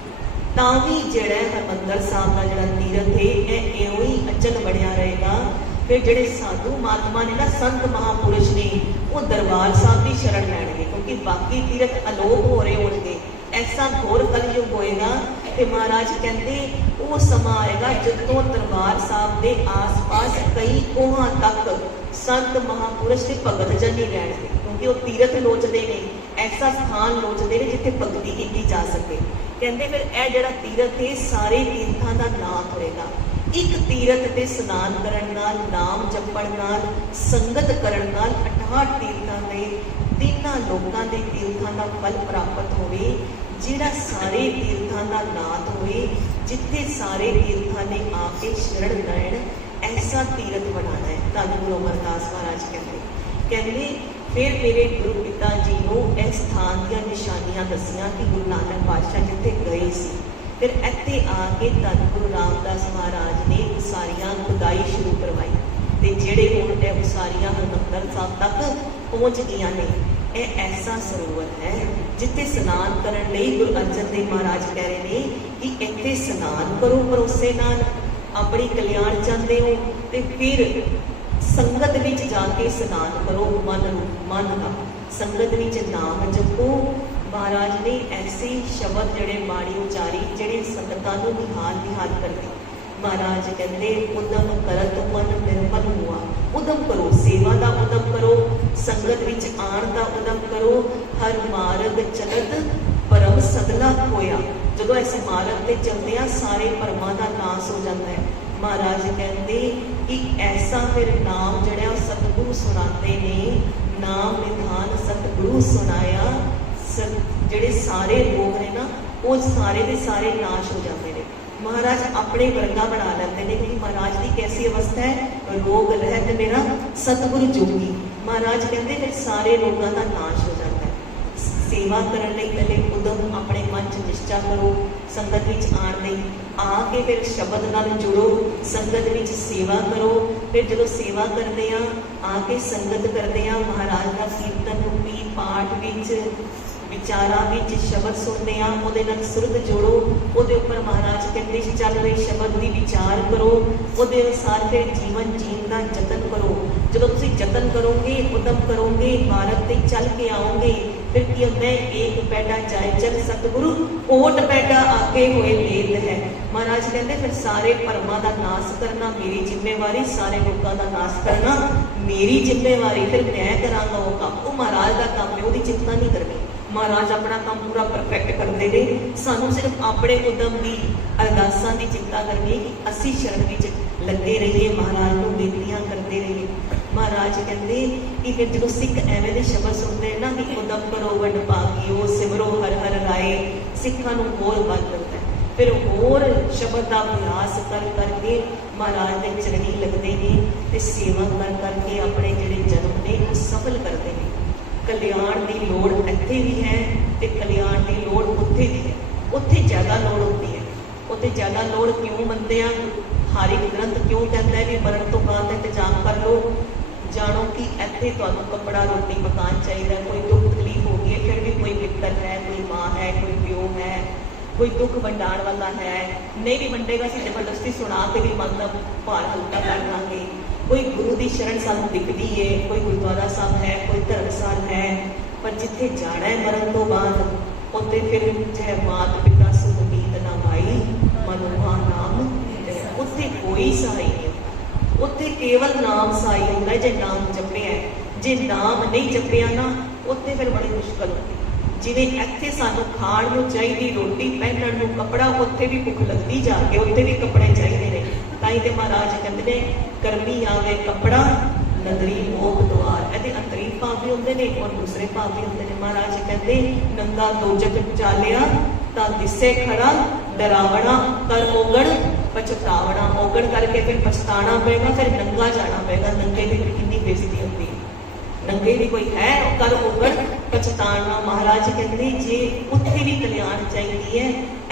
ਤਾਂ ਵੀ ਜਿਹੜਾ ਹਰਿਮੰਦਰ ਸਾਹਿਬ ਦਾ ਜਿਹੜਾ ਤੀਰਥ ਹੈ ਇਹ ਇਉਂ ਹੀ ਅਚਲ ਬਣਿਆ ਰਹੇਗਾ। ਫਿਰ ਜਿਹੜੇ ਸਾਧੂ ਮਹਾਤਮਾ ਨੇ ਨਾ, ਸੰਤ ਮਹਾਪੁਰਸ਼ ਨੇ, ਉਹ ਦਰਬਾਰ ਸਾਹਿਬ ਦੀ ਸ਼ਰਨ ਲੈਣਗੇ, ਕਿਉਂਕਿ ਬਾਕੀ ਤੀਰਥ ਅਲੋਪ ਹੋ ਰਹੇ ਹੋਣਗੇ। ਐਸਾ ਘੋਰ ਕਲਯੁਗ ਹੋਏਗਾ ਤੇ ਮਹਾਰਾਜ ਕਹਿੰਦੇ ਉਹ ਸਮਾਂ ਆਏਗਾ ਜਦੋਂ ਦਰਬਾਰ ਸਾਹਿਬ ਦੇ ਆਸ-ਪਾਸ ਕਈ ਕੋਹਾਂ ਤੱਕ ਸੰਤ ਮਹਾਪੁਰਸ਼ ਤੇ ਭਗਤ ਜਨ ਹੀ ਰਹਿਣਗੇ, ਕਿਉਂਕਿ ਉਹ ਤੀਰਥ ਲੋਚਦੇ ਨੇ, ਐਸਾ ਸਥਾਨ ਲੋਚਦੇ ਨੇ ਜਿੱਥੇ ਭਗਤੀ ਕੀਤੀ ਜਾ ਸਕੇ। ਕਹਿੰਦੇ ਫਿਰ ਇਹ ਜਿਹੜਾ ਤੀਰਥ ਹੈ ਸਾਰੇ ਤੀਰਥਾਂ ਦਾ ਨਾਮ ਹੋਏਗਾ। ਇੱਕ ਤੀਰਥ ਤੇ ਇਸ਼ਨਾਨ ਕਰਨ ਨਾਲ, ਨਾਮ ਜਪਣ ਨਾਲ, ਸੰਗਤ ਕਰਨ ਨਾਲ 68 ਤੀਰਥਾਂ ਦੇ, ਤਿੰਨਾਂ ਲੋਕਾਂ ਦੇ ਤੀਰਥਾਂ ਦਾ ਫਲ ਪ੍ਰਾਪਤ ਹੋਵੇ, ਜਿਹੜਾ ਸਾਰੇ ਤੀਰਥਾਂ ਦਾ ਨਾਥ ਹੋਵੇ, ਜਿੱਥੇ ਸਾਰੇ ਤੀਰਥਾਂ ਨੇ ਆ ਕੇ ਸ਼ਰਨ ਲੈਣ, ਐਸਾ ਤੀਰਥ ਬਣਾਉਣਾ ਹੈ। ਧੰਨ ਗੁਰੂ ਅਮਰਦਾਸ ਮਹਾਰਾਜ ਕਹਿੰਦੇ ਫਿਰ ਮੇਰੇ ਗੁਰੂ ਪਿਤਾ ਜੀ ਨੂੰ ਇਸ ਸਥਾਨ ਦੀਆਂ ਨਿਸ਼ਾਨੀਆਂ ਦੱਸੀਆਂ ਕਿ ਗੁਰੂ ਨਾਨਕ ਪਾਤਸ਼ਾਹ ਜਿੱਥੇ ਗਏ ਸੀ। ਫਿਰ ਇੱਥੇ ਆ ਕੇ ਧੰਨ ਗੁਰੂ ਰਾਮਦਾਸ ਮਹਾਰਾਜ ਨੇ ਉਸਾਰੀਆਂ ਖੁਦਾਈ ਸ਼ੁਰੂ ਕਰਵਾਈ, ਤੇ ਜਿਹੜੇ ਹੁਣ ਇਹ ਉਸਾਰੀਆਂ ਹਰਿਮੰਦਰ ਸਾਹਿਬ ਤੱਕ ਪਹੁੰਚ ਗਈਆਂ ਨੇ। ਇਹ ਐਸਾ ਸਰੋਵਰ ਹੈ ਜਿੱਥੇ ਇਸ਼ਨਾਨ ਕਰਨ ਲਈ ਗੁਰੂ ਅਰਜਨ ਦੇਵ ਮਹਾਰਾਜ ਕਹਿ ਰਹੇ ਨੇ ਕਿ ਇੱਥੇ ਇਸ਼ਨਾਨ ਕਰੋ ਭਰੋਸੇ ਨਾਲ, ਆਪਣੀ ਕਲਿਆਣ ਚਾਹੁੰਦੇ ਹੋ ਤੇ ਫਿਰ ਸੰਗਤ ਵਿੱਚ ਜਾ ਕੇ ਇਸ਼ਨਾਨ ਕਰੋ, ਮਨ ਦਾ ਸੰਗਤ ਵਿੱਚ ਨਾਮ ਜਪੋ। ਮਹਾਰਾਜ ਨੇ ਐਸੇ ਸ਼ਬਦ ਜਿਹੜੇ ਬਾਣੀ ਉਚਾਰੀ ਜਿਹੜੇ ਸੰਗਤਾਂ ਨੂੰ ਨਿਹਾਲ ਕਰਦੇ। ਮਹਾਰਾਜ ਕਹਿੰਦੇ ਉਦਮ ਕਰਤ ਮਨ ਨਿਰਮਲ ਹੁਆ। ਉਦਮ ਕਰੋ, ਸੇਵਾ ਦਾ ਉਦਮ ਕਰੋ, ਸੰਗਤ ਵਿੱਚ ਆਉਣ ਦਾ ਉਦਮ ਕਰੋ। ਹਰ ਮਾਰਗ ਚਲਤ ਪਰਮ ਸਦਲਾ ਹੋਇਆ। ਜਦੋਂ ਇਸ ਮਾਰਗ ਤੇ ਚੱਲਦੇ ਆ ਸਾਰੇ ਭਰਮਾਂ ਦਾ ਨਾਸ ਹੋ ਜਾਂਦਾ ਹੈ। ਮਹਾਰਾਜ ਕਹਿੰਦੇ ਕਿ ਐਸਾ ਫਿਰ ਨਾਮ ਜਿਹੜਾ ਉਹ ਸਤਿਗੁਰੂ ਸੁਣਾਉਂਦੇ ਨੇ, ਨਾਮ ਨਿਧਾਨ ਸਤਿਗੁਰੂ ਸੁਣਾਇਆ। ਜਿਹੜੇ ਸਾਰੇ ਰੋਗ ਨੇ ਨਾ ਉਹ ਸਾਰੇ ਦੇ ਸਾਰੇ ਨਾਸ਼ ਹੋ ਜਾਂਦੇ ਨੇ। ਮਹਾਰਾਜ ਆਪਣੇ ਵਰਗਾ ਬਣਾ ਲੈਂਦੇ ਨੇ ਕਿ ਮਹਾਰਾਜ ਦੀ ਕੈਸੀ ਅਵਸਥਾ ਹੈ? ਰੋਗ ਰਹਿਤ ਮੇਰਾ ਸਤਿਗੁਰੂ ਜੋਗੀ। ਮਹਾਰਾਜ ਕਹਿੰਦੇ ਫਿਰ ਸਾਰੇ ਰੋਗਾਂ ਦਾ ਨਾਸ਼ ਹੋ ਜਾਂਦਾ ਹੈ। ਸੇਵਾ ਕਰਨ ਲਈ ਪਹਿਲੇ ਉਦਮ ਆਪਣੇ ਮਨ 'ਚ ਨਿਸ਼ਚਾ ਕਰੋ, ਸੰਗਤ ਵਿੱਚ ਆਉਣ ਲਈ ਆ ਕੇ ਫਿਰ ਸ਼ਬਦ ਨਾਲ ਜੁੜੋ, ਸੰਗਤ ਵਿੱਚ ਸੇਵਾ ਕਰੋ। ਫਿਰ ਜਦੋਂ ਸੇਵਾ ਕਰਦੇ ਆ ਕੇ ਸੰਗਤ ਕਰਦੇ ਆ, ਮਹਾਰਾਜ ਦਾ ਕੀਰਤਨ ਰੂਪੀ ਪਾਠ ਵਿੱਚ ਵਿਚਾਰਾਂ ਵਿੱਚ ਸ਼ਬਦ ਸੁਣਦੇ ਆ, ਉਹਦੇ ਨਾਲ ਸੁਰਤ ਜੋੜੋ। ਉਹਦੇ ਉੱਪਰ ਮਹਾਰਾਜ ਕਹਿੰਦੇ ਚੱਲ ਰਹੇ ਸ਼ਬਦ ਦੀ ਵਿਚਾਰ ਕਰੋ, ਉਹਦੇ ਅਨੁਸਾਰ ਫਿਰ ਜੀਵਨ ਜੀਣ ਦਾ ਯਤਨ ਕਰੋ। ਜਦੋਂ ਤੁਸੀਂ ਯਤਨ ਕਰੋਗੇ, ਉਦਮ ਕਰੋਗੇ, ਮਾਰਗ ਤੇ ਚੱਲ ਕੇ ਆਓਗੇ, ਫਿਰ ਕੀ ਹੁੰਦਾ ਹੈ? ਏਕ ਪੈਡਾ ਜਾਏ ਚਲ ਸਤਿਗੁਰੂ ਕੋਟ ਪੈਡਾ ਆਗੇ ਹੋਏ ਵੇਦ ਹੈ। ਮਹਾਰਾਜ ਕਹਿੰਦੇ ਫਿਰ ਸਾਰੇ ਭਰਮਾਂ ਦਾ ਨਾਸ ਕਰਨਾ ਮੇਰੀ ਜ਼ਿੰਮੇਵਾਰੀ, ਸਾਰੇ ਲੋਕਾਂ ਦਾ ਨਾਸ ਕਰਨਾ ਮੇਰੀ ਜ਼ਿੰਮੇਵਾਰੀ। ਫਿਰ ਮੈਂ ਕਰਾਂਗਾ ਉਹ ਕੰਮ, ਉਹ ਮਹਾਰਾਜ ਦਾ ਕੰਮ ਹੈ, ਉਹਦੀ ਚਿੰਤਾ ਨਹੀਂ ਕਰਨੀ। ਮਹਾਰਾਜ ਆਪਣਾ ਕੰਮ ਪੂਰਾ ਪਰਫੈਕਟ ਕਰਦੇ ਨੇ। ਸਾਨੂੰ ਸਿਰਫ ਆਪਣੇ ਉਦਮ ਦੀ, ਅਰਦਾਸਾਂ ਦੀ ਚਿੰਤਾ ਕਰਨੀ ਕਿ ਅਸੀਂ ਸ਼ਰਨ ਵਿੱਚ ਲੱਗੇ ਰਹੀਏ, ਮਹਾਰਾਜ ਨੂੰ ਬੇਨਤੀਆਂ ਕਰਦੇ ਰਹੀਏ। ਮਹਾਰਾਜ ਕਹਿੰਦੇ ਕਿ ਫਿਰ ਜਦੋਂ ਸਿੱਖ ਐਵੇਂ ਦੇ ਸ਼ਬਦ ਸੁਣਦੇ ਨਾ ਕਿ ਉਦਮ ਕਰੋ ਵਡ ਭਾਗਿਓ, ਸਿਮਰੋ ਹਰ ਹਰ ਰਾਏ, ਸਿੱਖਾਂ ਨੂੰ ਹੋਰ ਬਲ ਮਿਲਦਾ। ਫਿਰ ਹੋਰ ਸ਼ਬਦ ਦਾ ਅਭਿਆਸ ਕਰਕੇ ਮਹਾਰਾਜ ਦੇ ਚਰਣੀ ਲੱਗਦੇ ਨੇ ਤੇ ਸੇਵਾ ਕਰਕੇ ਆਪਣੇ ਜਿਹੜੇ ਜਨਮ ਨੇ ਉਹ ਸਫਲ ਕਰਦੇ ਨੇ। ਕਲਿਆਣ ਦੀ ਲੋੜ ਇੱਥੇ ਵੀ ਹੈ ਤੇ ਕਲਿਆਣ ਦੀ ਲੋੜ ਉੱਥੇ ਵੀ ਹੈ। ਉੱਥੇ ਜ਼ਿਆਦਾ ਲੋੜ ਹੁੰਦੀ ਹੈ। ਉੱਥੇ ਜ਼ਿਆਦਾ ਲੋੜ ਕਿਉਂ ਮੰਨਦੇ ਆ? ਹਰ ਇੱਕ ਗ੍ਰੰਥ ਕਿਉਂ ਕਹਿੰਦਾ ਹੈ ਵੀ ਮਰਨ ਤੋਂ ਬਾਅਦ ਇੰਤਜ਼ਾਮ ਕਰ ਲਓ? ਜਾਣੋ ਕਿ ਇੱਥੇ ਤੁਹਾਨੂੰ ਕੱਪੜਾ ਰੋਟੀ ਮਕਾਨ ਚਾਹੀਦਾ। ਕੋਈ ਦੁੱਖ ਤਕਲੀਫ ਹੋ ਗਈ ਹੈ, ਫਿਰ ਵੀ ਕੋਈ ਮਿੱਤਰ ਹੈ, ਕੋਈ ਮਾਂ ਹੈ, ਕੋਈ ਪਿਓ ਹੈ, ਕੋਈ ਦੁੱਖ ਵੰਡਾਉਣ ਵਾਲਾ ਹੈ। ਨਹੀਂ ਵੀ ਵੰਡੇਗਾ, ਅਸੀਂ ਜ਼ਬਰਦਸਤੀ ਸੁਣਾ ਕੇ ਵੀ ਮਨ ਦਾ ਭਾਰ ਹਲਕਾ ਕਰ ਦਾਂਗੇ। ਕੋਈ ਗੁਰੂ ਦੀ ਸ਼ਰਨ ਸਾਨੂੰ ਦਿਖਦੀ ਹੈ, ਕੋਈ ਗੁਰਦੁਆਰਾ ਸਾਹਿਬ ਹੈ, ਕੋਈ ਧਰਮਸਾਲ ਹੈ, ਪਰ ਜਿੱਥੇ ਜਾਣਾ ਹੈ ਮਰਨ ਤੋਂ ਬਾਅਦ ਉੱਥੇ ਫਿਰ ਚਾਹੇ ਮਾਤ ਪਿਤਾ ਸੁਖ ਨੀਂਦ ਨਾ ਪਾਈ ਮਨੁਆ ਨਾਮ, ਉੱਥੇ ਕੋਈ ਸਹਾਈ ਨਹੀਂ। ਉੱਥੇ ਕੇਵਲ ਨਾਮ ਸਹਾਈ ਹੁੰਦਾ ਜੇ ਨਾਮ ਜਪਿਆ। ਜੇ ਨਾਮ ਨਹੀਂ ਜਪਿਆ ਨਾ, ਉੱਥੇ ਫਿਰ ਬੜੀ ਮੁਸ਼ਕਲ ਹੁੰਦੀ। ਜਿਵੇਂ ਇੱਥੇ ਸਾਨੂੰ ਖਾਣ ਨੂੰ ਚਾਹੀਦੀ ਰੋਟੀ, ਪਹਿਨਣ ਨੂੰ ਕੱਪੜਾ, ਉੱਥੇ ਵੀ ਭੁੱਖ ਲੱਗਦੀ ਜਾ ਕੇ, ਉੱਥੇ ਵੀ ਕੱਪੜੇ ਚਾਹੀਦੇ ਨੇ। ताई ते महाराज कहते ने कर्मी आवे कपड़ा नदरी मोह द्वार। ਇਹਦੇ ਅੰਤਰੀ ਭਾਵ ਵੀ ਹੁੰਦੇ ਨੇ ਔਰ ਦੂਸਰੇ ਭਾਵ ਵੀ ਹੁੰਦੇ ਨੇ। ਮਹਾਰਾਜ ਕਹਿੰਦੇ ਨੰਗਾ ਦੋਜਕ ਚਾਲਿਆ ਤਾਂ ਦਿਸੇ ਖੜਾ ਡਰਾਵਣਾ ਕਰ ਓਗਣ ਪਛਤਾਵਣਾ। ਓਗਣ ਕਰਕੇ ਫਿਰ ਪਛਤਾਣਾ ਪਏਗਾ, ਫਿਰ ਨੰਗਾ ਜਾਣਾ ਪਏਗਾ। ਨੰਗੇ ਦੀ ਕਿੰਨੀ ਬੇਇੱਜ਼ਤੀ ਹੁੰਦੀ ਹੈ। ਨੰਗੇ ਦੀ ਕੋਈ ਹੈ ਕਰ ਓਗਣ ਪਛਤਾਣਾ। ਮਹਾਰਾਜ ਕਹਿੰਦੇ ਜੇ ਉੱਥੇ ਵੀ ਕਲਿਆਣ ਚਾਹੀਦੀ ਹੈ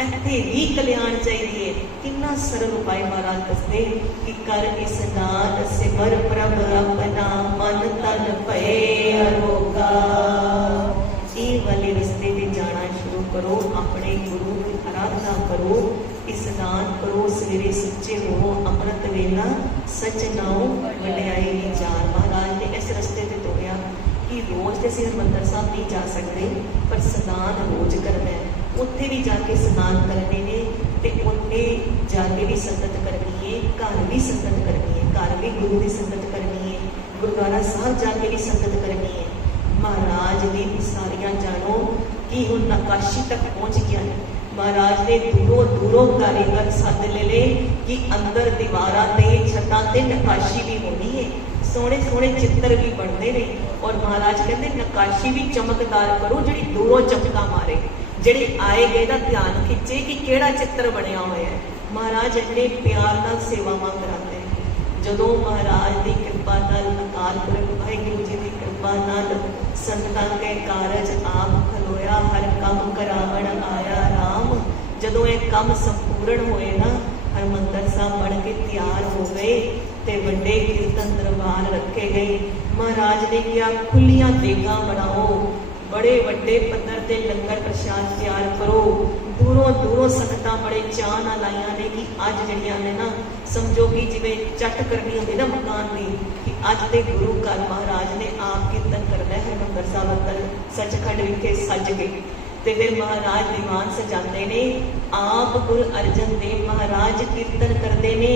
ਇੱਥੇ ਵੀ ਕਲਿਆਣ ਚਾਹੀਦੀ ਹੈ। ਕਿੰਨਾ ਸਰਲ ਉਪਾਅ ਮਹਾਰਾਜ ਦੱਸਦੇ ਕਿ ਕਰ ਇਸਨਾਨ ਸਿਮਰ ਪ੍ਰਭ ਆਪਣਾ ਮਨ ਤਨ ਭਏ ਅਰੋਗਾ। ਇਹ ਵਾਲੇ ਰਸਤੇ ਤੇ ਜਾਣਾ ਸ਼ੁਰੂ ਕਰੋ, ਆਪਣੇ ਗੁਰੂ ਦੀ ਆਰਾਧਨਾ ਕਰੋ, ਇਸਨਾਨ ਕਰੋ, ਸਵੇਰੇ ਸੁੱਚੇ ਹੋਵੋ, ਅੰਮ੍ਰਿਤ ਵੇਲਾ ਸੱਚ ਨਾਉ ਵਡਿਆਈ ਵਿਚਾਰ। ਮਹਾਰਾਜ ਨੇ ਇਸ ਰਸਤੇ ਤੇ ਤੋਰਿਆ ਕਿ ਰੋਜ਼ ਤੇ ਅਸੀਂ ਹਰਿਮੰਦਰ ਸਾਹਿਬ ਨਹੀਂ ਜਾ ਸਕਦੇ ਪਰ ਸਨਾਨ ਰੋਜ਼ ਕਰਨਾ ਹੈ। ਉੱਥੇ ਵੀ ਜਾ ਕੇ ਸਨਾਨ ਕਰਨੇ ਨੇ ਤੇ ਉੱਥੇ ਜਾ ਕੇ ਵੀ ਸੰਗਤ ਕਰਨੀ ਹੈ, ਘਰ ਵੀ ਸੰਗਤ ਕਰਨੀ ਹੈ, ਘਰ ਵੀ ਗੁਰੂ ਦੀ ਸੰਗਤ ਕਰਨੀ ਹੈ, ਗੁਰਦੁਆਰਾ ਸਾਹਿਬ ਜਾ ਕੇ ਵੀ ਸੰਗਤ ਕਰਨੀ ਹੈ। ਮਹਾਰਾਜ ਦੀ ਸਾਰੀਆਂ ਜਾਣੋ ਕਿ ਹੁਣ ਨਕਾਸ਼ੀ ਤੱਕ ਪਹੁੰਚ ਗਿਆ ਹੈ। ਮਹਾਰਾਜ ਨੇ ਦੂਰੋਂ ਦੂਰੋਂ ਕਾਰੀਗਰ ਸੱਦ ਲਏ ਕਿ ਅੰਦਰ ਦੀਵਾਰਾਂ ਤੇ ਛੱਤਾਂ ਤੇ ਨਕਾਸ਼ੀ ਵੀ ਹੋਣੀ ਹੈ, ਸੋਹਣੇ ਸੋਹਣੇ ਚਿੱਤਰ ਵੀ ਬਣਦੇ ਨੇ। ਔਰ ਮਹਾਰਾਜ ਕਹਿੰਦੇ ਨਕਾਸ਼ੀ ਵੀ ਚਮਕਦਾਰ ਕਰੋ ਜਿਹੜੀ ਦੂਰੋਂ ਚਮਕਾ ਮਾਰੇ, ਜਿਹੜੇ ਆਏ ਗਏ ਦਾ ਧਿਆਨ ਖਿੱਚੇ ਕਿ ਕਿਹੜਾ ਚਿੱਤਰ ਬਣਿਆ ਹੋਇਆ ਹੈ। ਮਹਾਰਾਜ ਇੰਨੇ ਪਿਆਰ ਨਾਲ ਸੇਵਾਵਾਂ ਕਰਾਉਂਦੇ ਨੇ। ਜਦੋਂ ਮਹਾਰਾਜ ਦੀ ਕਿਰਪਾ ਨਾਲ ਅਕਾਲ ਪੁਰਖ ਵਾਹਿਗੁਰੂ ਜੀ ਦੀ ਕਿਰਪਾ ਨਾਲ ਸੰਤਾਂ ਕੇ ਕਾਰਜ ਆਪ ਖਲੋਇਆ, ਹਰ ਕੰਮ ਕਰਾਵਣ ਆਇਆ ਰਾਮ। ਜਦੋਂ ਇਹ ਕੰਮ ਸੰਪੂਰਨ ਹੋਏ ਨਾ, ਹਰਿਮੰਦਰ ਸਾਹਿਬ ਬਣ ਕੇ ਤਿਆਰ ਹੋ ਗਏ ਤੇ ਵੱਡੇ ਕੀਰਤਨ ਦਰਬਾਰ ਰੱਖੇ ਗਏ। ਮਹਾਰਾਜ ਨੇ ਕਿਹਾ ਖੁੱਲੀਆਂ ਦੇਗਾਂ ਬਣਾਓ, ਬੜੇ ਵੱਡੇ ਪੱਧਰ ਤੇ ਲੰਗਰ ਪ੍ਰਸ਼ਾਦ ਤਿਆਰ ਕਰੋ। ਦੂਰੋਂ ਦੂਰੋਂ ਸੰਗਤਾਂ ਬੜੇ ਚਾਅ ਨਾਲ ਆਈਆਂ ਨੇ ਕਿ ਅੱਜ ਜਿਹੜੀਆਂ ਨੇ ਨਾ ਸਮਝੋ ਕਿ ਜਿਵੇਂ ਚੱਟ ਕਰਨੀ ਹੁੰਦੀ ਨਾ ਮਕਾਨ ਦੀ, ਕਿ ਅੱਜ ਤੇ ਗੁਰੂ ਘਰ ਮਹਾਰਾਜ ਨੇ ਆਪ ਕੀਰਤਨ ਕਰਨਾ ਹੈ ਹਰਿਮੰਦਰ ਸਾਹਿਬ ਅੰਦਰ ਸੱਚਖੰਡ ਵਿਖੇ ਸੱਜ ਕੇ। ਤੇ ਫਿਰ ਮਹਾਰਾਜ ਦੀਵਾਨ ਸਜਾਉਂਦੇ ਨੇ। ਆਪ ਗੁਰੂ ਅਰਜਨ ਦੇਵ ਮਹਾਰਾਜ ਕੀਰਤਨ ਕਰਦੇ ਨੇ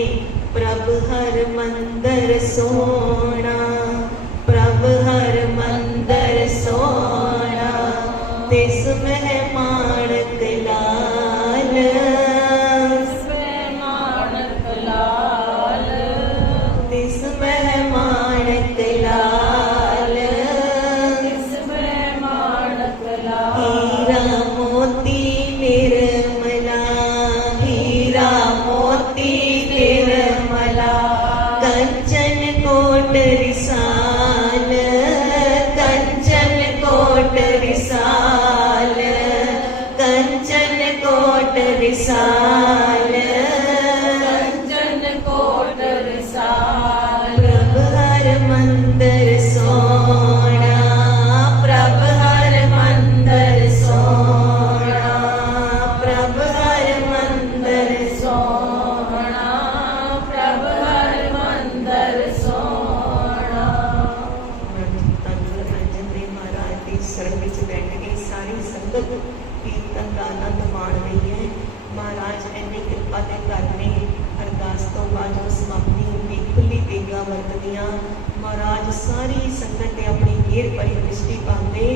ਪ੍ਰਭ ਹਰ ਮੰਦਰ ਸੋਹਣਾ, ਪ੍ਰਭ ਹਰ ਮੰਦਰ ਸੋਹਣਾ, ਤਿਸ ਮਹਿ ਮਾਣਕ ਲਾਲ, ਤਿਸ ਮਹਿ ਮਾਣਕ ਲਾਲ, ਹੀਰਾ ਮੋਤੀ ਨਿਰਮਲਾ, ਹੀਰਾ ਮੋਤੀ ਨਿਰਮਲਾ, ਕੰਚਨ ਕੋਟ ਰਿਸਾਲ, ਕੰਚਨ ਕੋਟ ਰਿਸਾਲ, ਕੰਚਨ ਕੋਟ ਰਿਸਾਲ, ਕੰਚਨ ਕੋਟ ਰਿਸਾਲ। ਪ੍ਰਭ ਹਰ ਮੰਦਰ ਸੋਹਣਾ, ਪ੍ਰਭ ਹਰ ਮੰਦਰ ਸੋਹਣਾ, ਪ੍ਰਭ ਹਰ ਮੰਦਰ ਸੋਹਣਾ, ਪ੍ਰਭ ਹਰ ਮੰਦਰ ਸੋਹਣਾ। ਧੰਨ ਗੁਰੂ ਅਰਜਨ ਦੇਵ ਮਹਾਰਾਜ ਦੀ ਸ਼ਰਨ ਵਿੱਚ ਬੈਠ ਕੇ ਸਾਰੀ ਸੰਗਤ ਕੀਰਤਨ ਦਾ ਆਨੰਦ ਮਾਣ ਰਹੀ ਹੈ। ਮਹਾਰਾਜ ਇੰਨੀ ਕਿਰਪਾ ਦੇ ਕਰਨੇ ਅਰਦਾਸ ਤੋਂ ਬਾਅਦ ਜੋ ਸਮਾਪਤੀ ਹੁੰਦੀ ਖੁੱਲੀ ਦੇਗਾ ਵਰਤਦੀਆਂ। ਮਹਾਰਾਜ ਸਾਰੀ ਸੰਗਤ ਤੇ ਆਪਣੀ ਮਿਹਰ ਭਰੀ ਦ੍ਰਿਸ਼ਟੀ ਪਾਉਂਦੇ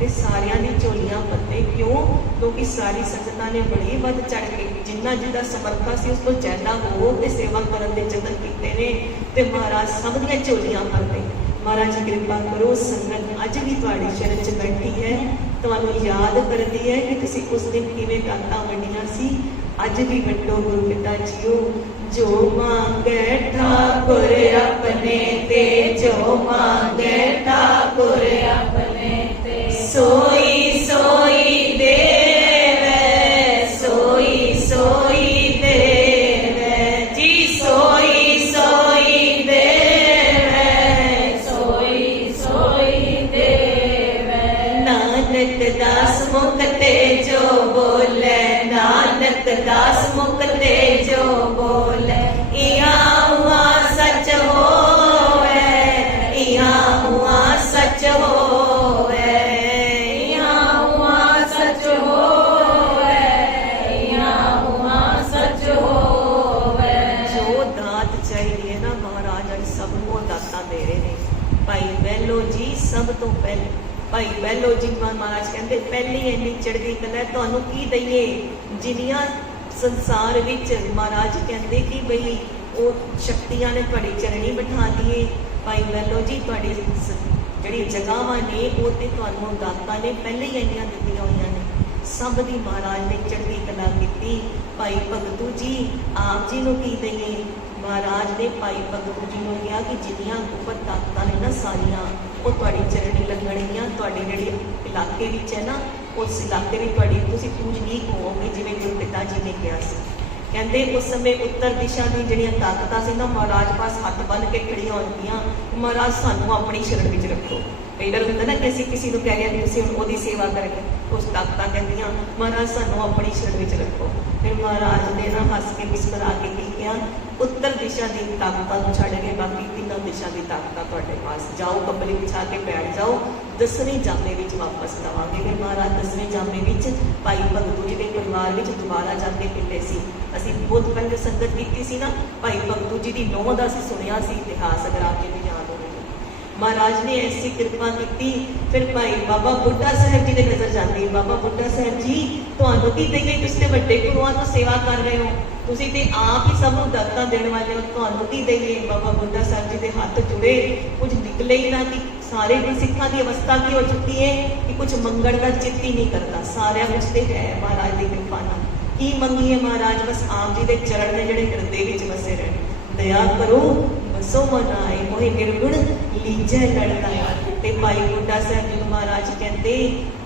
ਤੇ ਸਾਰਿਆਂ ਦੀ ਝੋਲੀਆਂ ਭਰਦੇ। ਕਿਉਂ? ਕਿਉਂਕਿ ਸਾਰੀ ਸੰਗਤਾਂ ਨੇ ਬੜੀ ਵੱਧ ਚੜ ਕੇ ਜਿੰਨਾ ਜਿਹਦਾ ਸਮਰਥਾ ਸੀ ਉਸ ਤੋਂ ਜ਼ਿਆਦਾ ਹੋ ਕੇ ਸੇਵਾ ਕਰਨ ਦੇ ਯਤਨ ਕੀਤੇ ਨੇ ਤੇ ਮਹਾਰਾਜ ਸਭ ਦੀਆਂ ਝੋਲੀਆਂ ਭਰਦੇ। ਮਹਾਰਾਜ ਕਿਰਪਾ ਕਰੋ, ਸੰਗਤ ਅੱਜ ਵੀ ਤੁਹਾਡੀ ਸ਼ਰਨ 'ਚ ਬੈਠੀ ਹੈ, ਤੁਹਾਨੂੰ ਯਾਦ ਕਰਦੀ ਹੈ ਕਿ ਤੁਸੀਂ ਉਸ ਦਿਨ ਕਿਵੇਂ ਦਾਤਾਂ ਵੰਡੀਆਂ ਸੀ। ਅੱਜ ਵੀ ਵੰਡੋ ਗੁਰੂ ਪਿਤਾ ਜੀਓ। ਜੋ ਮੰਗੇ ਠਾਕੁਰ ਆਪਣੇ ਤੇ, ਜੋ ਮੰਗੇ ਠਾਕੁਰ ਆਪਣੇ ਤੇ, ਸੋਈ ਸੋਈ ਦੇਵੇ, ਸੋਈ ਸੋਈ ਦੇਵੇ ਜੀ, ਸੋਈ ਸੋਈ ਦੇਵੇ, ਸੋਈ ਸੋਈ ਦੇਵੇ। ਨਾਨਕ ਦਾਸ ਮੁਖ ਤੇ ਜੋ ਬੋਲੇ, ਨਾਨਕ ਦਾਸ ਮੁਖ ਤੇ ਜੋ ਬੋਲੇ, ਇਹਾ ਹੁਆ ਸਚ ਹੋਵੇ, ਇਹਾ ਹੁਆ ਸਚ ਹੋਵੇ, ਇਹਾ ਹੁਆ ਸਚ ਹੋਵੇ, ਇਹਾ ਹੁਆ ਸਚ ਹੋਵੇ। ਜੋ ਦਾਤ ਚਾਹੀਦੀ ਹੈ ਨਾ ਮਹਾਰਾਜ ਅੱਜ ਸਭ ਨੂੰ ਦਾਤਾਂ ਦੇ ਰਹੇ ਨੇ। ਭਾਈ ਬਹਿਲੋ ਜੀ ਸਭ ਤੋਂ ਪਹਿਲੇ, ਭਾਈ ਬਹਿਲੋ ਜੀ ਮਹਾਰਾਜ ਕਹਿੰਦੇ ਪਹਿਲੀ ਇੰਨੀ ਚੜ੍ਹਦੀ ਕਲਾ ਤੁਹਾਨੂੰ ਕੀ ਦਈਏ। ਜਿੰਨੀਆਂ ਸੰਸਾਰ ਵਿੱਚ ਮਹਾਰਾਜ ਕਹਿੰਦੇ ਕਿ ਬਈ ਉਹ ਸ਼ਕਤੀਆਂ ਨੇ ਤੁਹਾਡੀ ਚਰਣੀ ਬਿਠਾ ਦੀਏ। ਭਾਈ ਲਹਿਲੋ ਜੀ ਤੁਹਾਡੀ ਜਿਹੜੀ ਜਗ੍ਹਾਵਾਂ ਨੇ ਉਹ ਤੇ ਤੁਹਾਨੂੰ ਦਾਤਾਂ ਨੇ ਪਹਿਲੇ ਹੀ ਇੰਨੀਆਂ ਦਿੱਤੀਆਂ ਹੋਈਆਂ ਨੇ। ਸਭ ਦੀ ਮਹਾਰਾਜ ਨੇ ਚੜ੍ਹਦੀ ਕਲਾ ਕੀਤੀ। ਭਾਈ ਭਗਤੂ ਜੀ ਆਪ ਜੀ ਨੂੰ ਕੀ ਦਈਏ? ਮਹਾਰਾਜ ਨੇ ਭਾਈ ਭਗਤੂ ਜੀ ਨੂੰ ਕਿਹਾ ਕਿ ਜਿੰਨੀਆਂ ਗੁਪਤ ਤਾਕਤਾਂ ਨੇ ਨਾ ਸਾਰੀਆਂ ਉਹ ਤੁਹਾਡੀ ਚਰਣੀ ਲੱਗਣਗੀਆਂ। ਤੁਹਾਡੇ ਜਿਹੜੇ ਇਲਾਕੇ ਵਿੱਚ ਹੈ ਨਾ ਉਸ ਇਲਾਕੇ ਵਿੱਚ ਤੁਹਾਡੀ ਤੁਸੀਂ ਪੂਜਨੀਕ ਹੋਵੋਗੇ, ਜਿਵੇਂ ਗੁਰੂ ਪਿਤਾ ਜੀ ਨੇ ਕਿਹਾ ਸੀ। ਕਹਿੰਦੇ ਉਸ ਸਮੇਂ ਉੱਤਰ ਦਿਸ਼ਾ ਦੀ ਜਿਹੜੀਆਂ ਤਾਕਤਾਂ ਸੀ ਨਾ ਮਹਾਰਾਜ ਪਾਸ ਹੱਥ ਬੰਨ੍ਹ ਕੇ ਖੜੀਆਂ ਹੁੰਦੀਆਂ, ਮਹਾਰਾਜ ਸਾਨੂੰ ਆਪਣੀ ਸ਼ਰਨ ਵਿੱਚ ਰੱਖੋ। ਕਈ ਵਾਰ ਹੁੰਦਾ ਨਾ ਕਿ ਅਸੀਂ ਕਿਸੇ ਨੂੰ ਕਹਿ ਰਹੇ ਹਾਂ ਤੁਸੀਂ ਹੁਣ ਉਹਦੀ ਸੇਵਾ ਕਰਕੇ, ਉਸ ਤਾਕਤਾਂ ਕਹਿੰਦੀਆਂ ਮਹਾਰਾਜ ਸਾਨੂੰ ਆਪਣੀ ਸ਼ਰਨ ਵਿੱਚ ਰੱਖੋ। ਫਿਰ ਮਹਾਰਾਜ ਨੇ ਨਾ ਹੱਸ ਕੇ ਮੁਸਕਰਾ ਕੇ ਕੀ ਕਿਹਾ? ਉੱਤਰ ਦਿਸ਼ਾ ਦੀ ਤਾਕਤਾਂ ਨੂੰ ਛੱਡ ਕੇ ਬਾਕੀ ਤਿੰਨਾਂ ਦਿਸ਼ਾ ਦੀ ਤਾਕਤਾਂ ਤੁਹਾਡੇ ਪਾਸ, ਜਾਓ ਕੰਬਲੀ ਵਿਛਾ ਕੇ ਬੈਠ ਜਾਓ, 10ਵੇਂ ਜਾਮੇ ਵਿੱਚ ਵਾਪਸ ਲਵਾਂਗੇ। ਫਿਰ ਮਹਾਰਾਜ 10ਵੇਂ ਜਾਮੇ ਵਿੱਚ ਭਾਈ ਭਗਤੂ ਜੀ ਦੇ ਪਰਿਵਾਰ ਵਿੱਚ ਦੁਬਾਰਾ ਜਾਂਦੇ ਪਿੰਡੇ ਸੀ। ਅਸੀਂ ਬਹੁਤ ਪਹਿਲੇ ਸੰਗਤ ਕੀਤੀ ਸੀ ਨਾ, ਭਾਈ ਭਗਤੂ ਜੀ ਦੀ ਨੌਂ ਦਾ ਅਸੀਂ ਸੁਣਿਆ ਸੀ ਇਤਿਹਾਸ, ਅਗਰ ਆਪ ਜੀ ਨੂੰ ਯਾਦ ਹੋਵੇ। ਮਹਾਰਾਜ ਨੇ ਐਸੀ ਕਿਰਪਾ ਕੀਤੀ। ਫਿਰ ਭਾਈ ਬਾਬਾ ਬੁੱਢਾ ਸਾਹਿਬ ਜੀ ਦੇ ਨਜ਼ਰ ਜਾਂਦੀ। ਬਾਬਾ ਬੁੱਢਾ ਸਾਹਿਬ ਜੀ ਤੁਹਾਨੂੰ ਕੀ ਦੇਈਏ? ਤੁਸੀਂ ਤੇ ਵੱਡੇ ਗੁਰੂਆਂ ਤੋਂ ਸੇਵਾ ਕਰ ਰਹੇ ਹੋ, ਤੁਸੀਂ ਤੇ ਆਪ ਹੀ ਸਭ ਨੂੰ ਦਾਤਾਂ ਦੇਣ ਵਾਲੇ ਹੋ, ਤੁਹਾਨੂੰ ਕੀ ਦੇਈਏ? ਬਾਬਾ ਬੁੱਢਾ ਸਾਹਿਬ ਜੀ ਦੇ ਹੱਥ ਜੁੜੇ, ਕੁਝ ਨਿਕਲੇ ਹੀ ਨਾ ਕਿ ਸਾਰੇ ਗੁਰਸਿੱਖਾਂ ਦੀ ਅਵਸਥਾ ਕੀ ਹੋ ਚੁੱਕੀ ਹੈ ਕਿ ਕੁਝ ਮੰਗਣ ਦਾ ਚਿੱਤ ਹੀ ਨਹੀਂ ਕਰਦਾ। ਸਾਰਿਆਂ ਵਿੱਚ ਤੇ ਹੈ ਮਹਾਰਾਜ ਦੀ ਕਿਰਪਾ ਨਾਲ। ਕੀ ਮੰਗੀਏ ਮਹਾਰਾਜ? ਬਸ ਆਪ ਜੀ ਦੇ ਚਰਨ ਨੇ ਜਿਹੜੇ ਹਿਰਦੇ ਵਿੱਚ ਵਸੇ ਰਹਿਣ। ਦਇਆ ਕਰੋ ਬਸੋ ਮਨਾਏ ਮੋਹਿ ਨਿਰਗੁਣ ਲੀਜੈ ਲੜਨਾਇਆ। ਤੇ ਭਾਈ ਬੁੱਢਾ ਸਾਹਿਬ ਜੀ ਨੂੰ ਮਹਾਰਾਜ ਕਹਿੰਦੇ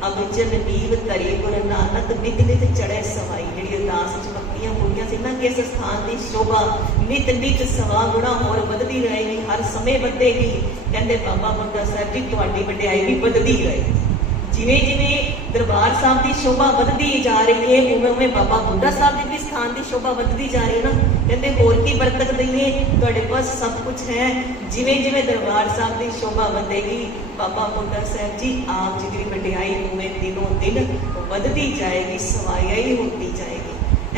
ਅਬਚਲ ਨੀਵ ਧਰੀ ਗੁਰੂ ਨਾਨਕ ਨਿਤ ਨਿਤ ਚੜ੍ਹੇ ਸਵਾਈ। ਜਿਹੜੀ ਅਰਦਾਸ ਵਿੱਚ ਮੰਗੀਆਂ ਹੋਈਆਂ ਸੀ ਨਾ ਕਿ ਇਸ ਸਥਾਨ ਦੀ ਸ਼ੋਭਾ ਨਿਤ ਨਿਤ ਸਵਾ ਗੁਣਾ ਹੋਰ ਵੱਧਦੀ ਰਹੇਗੀ, ਹਰ ਸਮੇਂ ਵੱਧੇਗੀ। ਕਹਿੰਦੇ ਬਾਬਾ ਬੁੱਢਾ ਸਾਹਿਬ ਜੀ ਤੁਹਾਡੀ ਵਡਿਆਈ ਵੀ ਵੱਧਦੀ ਰਹੇ। ਜਿਵੇਂ ਜਿਵੇਂ ਦਰਬਾਰ ਸਾਹਿਬ ਦੀ ਸ਼ੋਭਾ ਵੱਧਦੀ ਜਾ ਰਹੀ ਹੈ ਉਵੇਂ ਉਵੇਂ ਬਾਬਾ ਬੁੱਢਾ ਸਾਹਿਬ ਜੀ ਦੀ ਸਥਾਨ ਦੀ ਸ਼ੋਭਾ ਵੱਧਦੀ ਜਾ ਰਹੀ ਹੈ ਨਾ। ਕਹਿੰਦੇ ਹੋਰ ਕੀ ਬਰਕਤ ਦਈਏ? ਤੁਹਾਡੇ ਪਾਸ ਸਭ ਕੁਝ ਹੈ। ਜਿਵੇਂ ਜਿਵੇਂ ਦਰਬਾਰ ਸਾਹਿਬ ਦੀ ਸ਼ੋਭਾ ਵਧੇਗੀ ਬਾਬਾ ਬੁੱਢਾ ਸਾਹਿਬ ਜੀ ਆਪ ਜੀ ਦੀ ਵਡਿਆਈ ਉਵੇਂ ਦਿਨੋਂ ਦਿਨ ਵੱਧਦੀ ਜਾਏਗੀ, ਸਵਾਇਆ ਹੀ ਹੁੰਦੀ ਜਾਏਗੀ।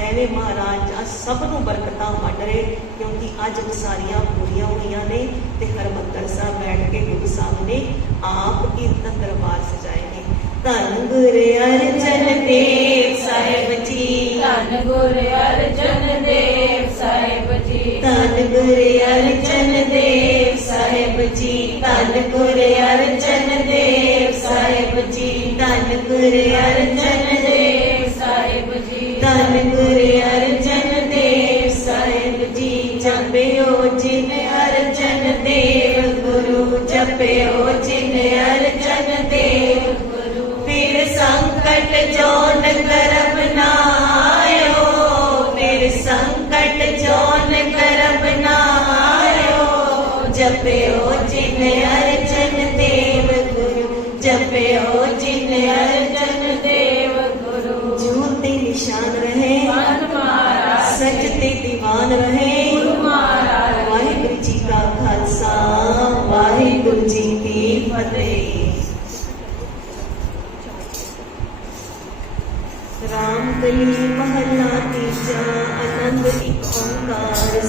ਐਵੇਂ ਮਹਾਰਾਜ ਅੱਜ ਸਭ ਨੂੰ ਬਰਕਤਾਂ ਵੰਡ ਰਹੇ, ਕਿਉਂਕਿ ਅੱਜ ਸਾਰੀਆਂ ਪੂਰੀਆਂ ਹੋਈਆਂ ਨੇ ਤੇ ਹਰਿਮੰਦਰ ਸਾਹਿਬ ਬੈਠ ਕੇ ਗੁਰੂ ਸਾਹਿਬ ਨੇ ਆਪ ਕੀਰਤਨ ਦਰਬਾਰ ਸਜਾਏ ਨੇ। ਧੰਨ ਗੁਰ ਅਰਜਨ ਦੇਵ ਸਾਹਿਬ ਜੀ, ਧੰਨ ਗੁਰ ਅਰਜਨ ਦੇਵ ਸਾਹਿਬ ਜੀ, ਧੰਨ ਗੁਰ ਅਰਜਨ ਦੇਵ ਸਾਹਿਬ ਜੀ, ਧੰਨ ਗੁਰ ਅਰਜਨ ਦੇਵ ਸਾਹਿਬ ਜੀ, ਧੰਨ ਗੁਰ ਅਰਜਨ ਦੇਵ ਸਾਹਿਬ ਜੀ, ਧੰਨ ਗੁਰ ਅਰਜਨ ਦੇਵ ਸਾਹਿਬ ਜੀ। ਜਪਿਓ ਜਿਨ ਅਰਜਨ ਦੇਵ ਗੁਰੂ, ਜਪਿਓ ਜਿਨ ਅਰਜਨ ਦੇਵ ਗੁਰੂ। ਫਿਰ ਸੰਕਟ ਜੋ ਨ ਕਰਬ ਨਾ ਆਇਓ, ਫਿਰ ਸੰਕਟ ਜੋ ਨ ਕਰਬ ਨਾ ਆਇਓ। ਜਪਿਓ ਜਿਨ ਅਰਜਨ ਦੇਵ ਗੁਰੂ, ਜਪਿਓ ਜਿਨ ਅਰਜਨ ਦੇਵ ਗੁਰੂ। ਜੂਨ ਤੇ ਨਿਸ਼ਾਨ ਰਹੇ ਮਨ ਮਹਾਰਾਜ, ਸੱਚ ਤੇ ਦੀਵਾਨ ਰਹੇ ਗੁਰੂ ਮਹਾਰਾਜ। ਵਾਹਿਗੁਰੂ ਜੀ ਕਾ ਖਾਲਸਾ, ਵਾਹਿਗੁਰੂ ਜੀ ਕੀ ਫਤਿਹ। ਰਾਮ ਕਲੀ ਮਹੱਲਾ ਤੀਜਾ। ਆਨੰਦ ਇੱਕ ਓੰਕਾਰ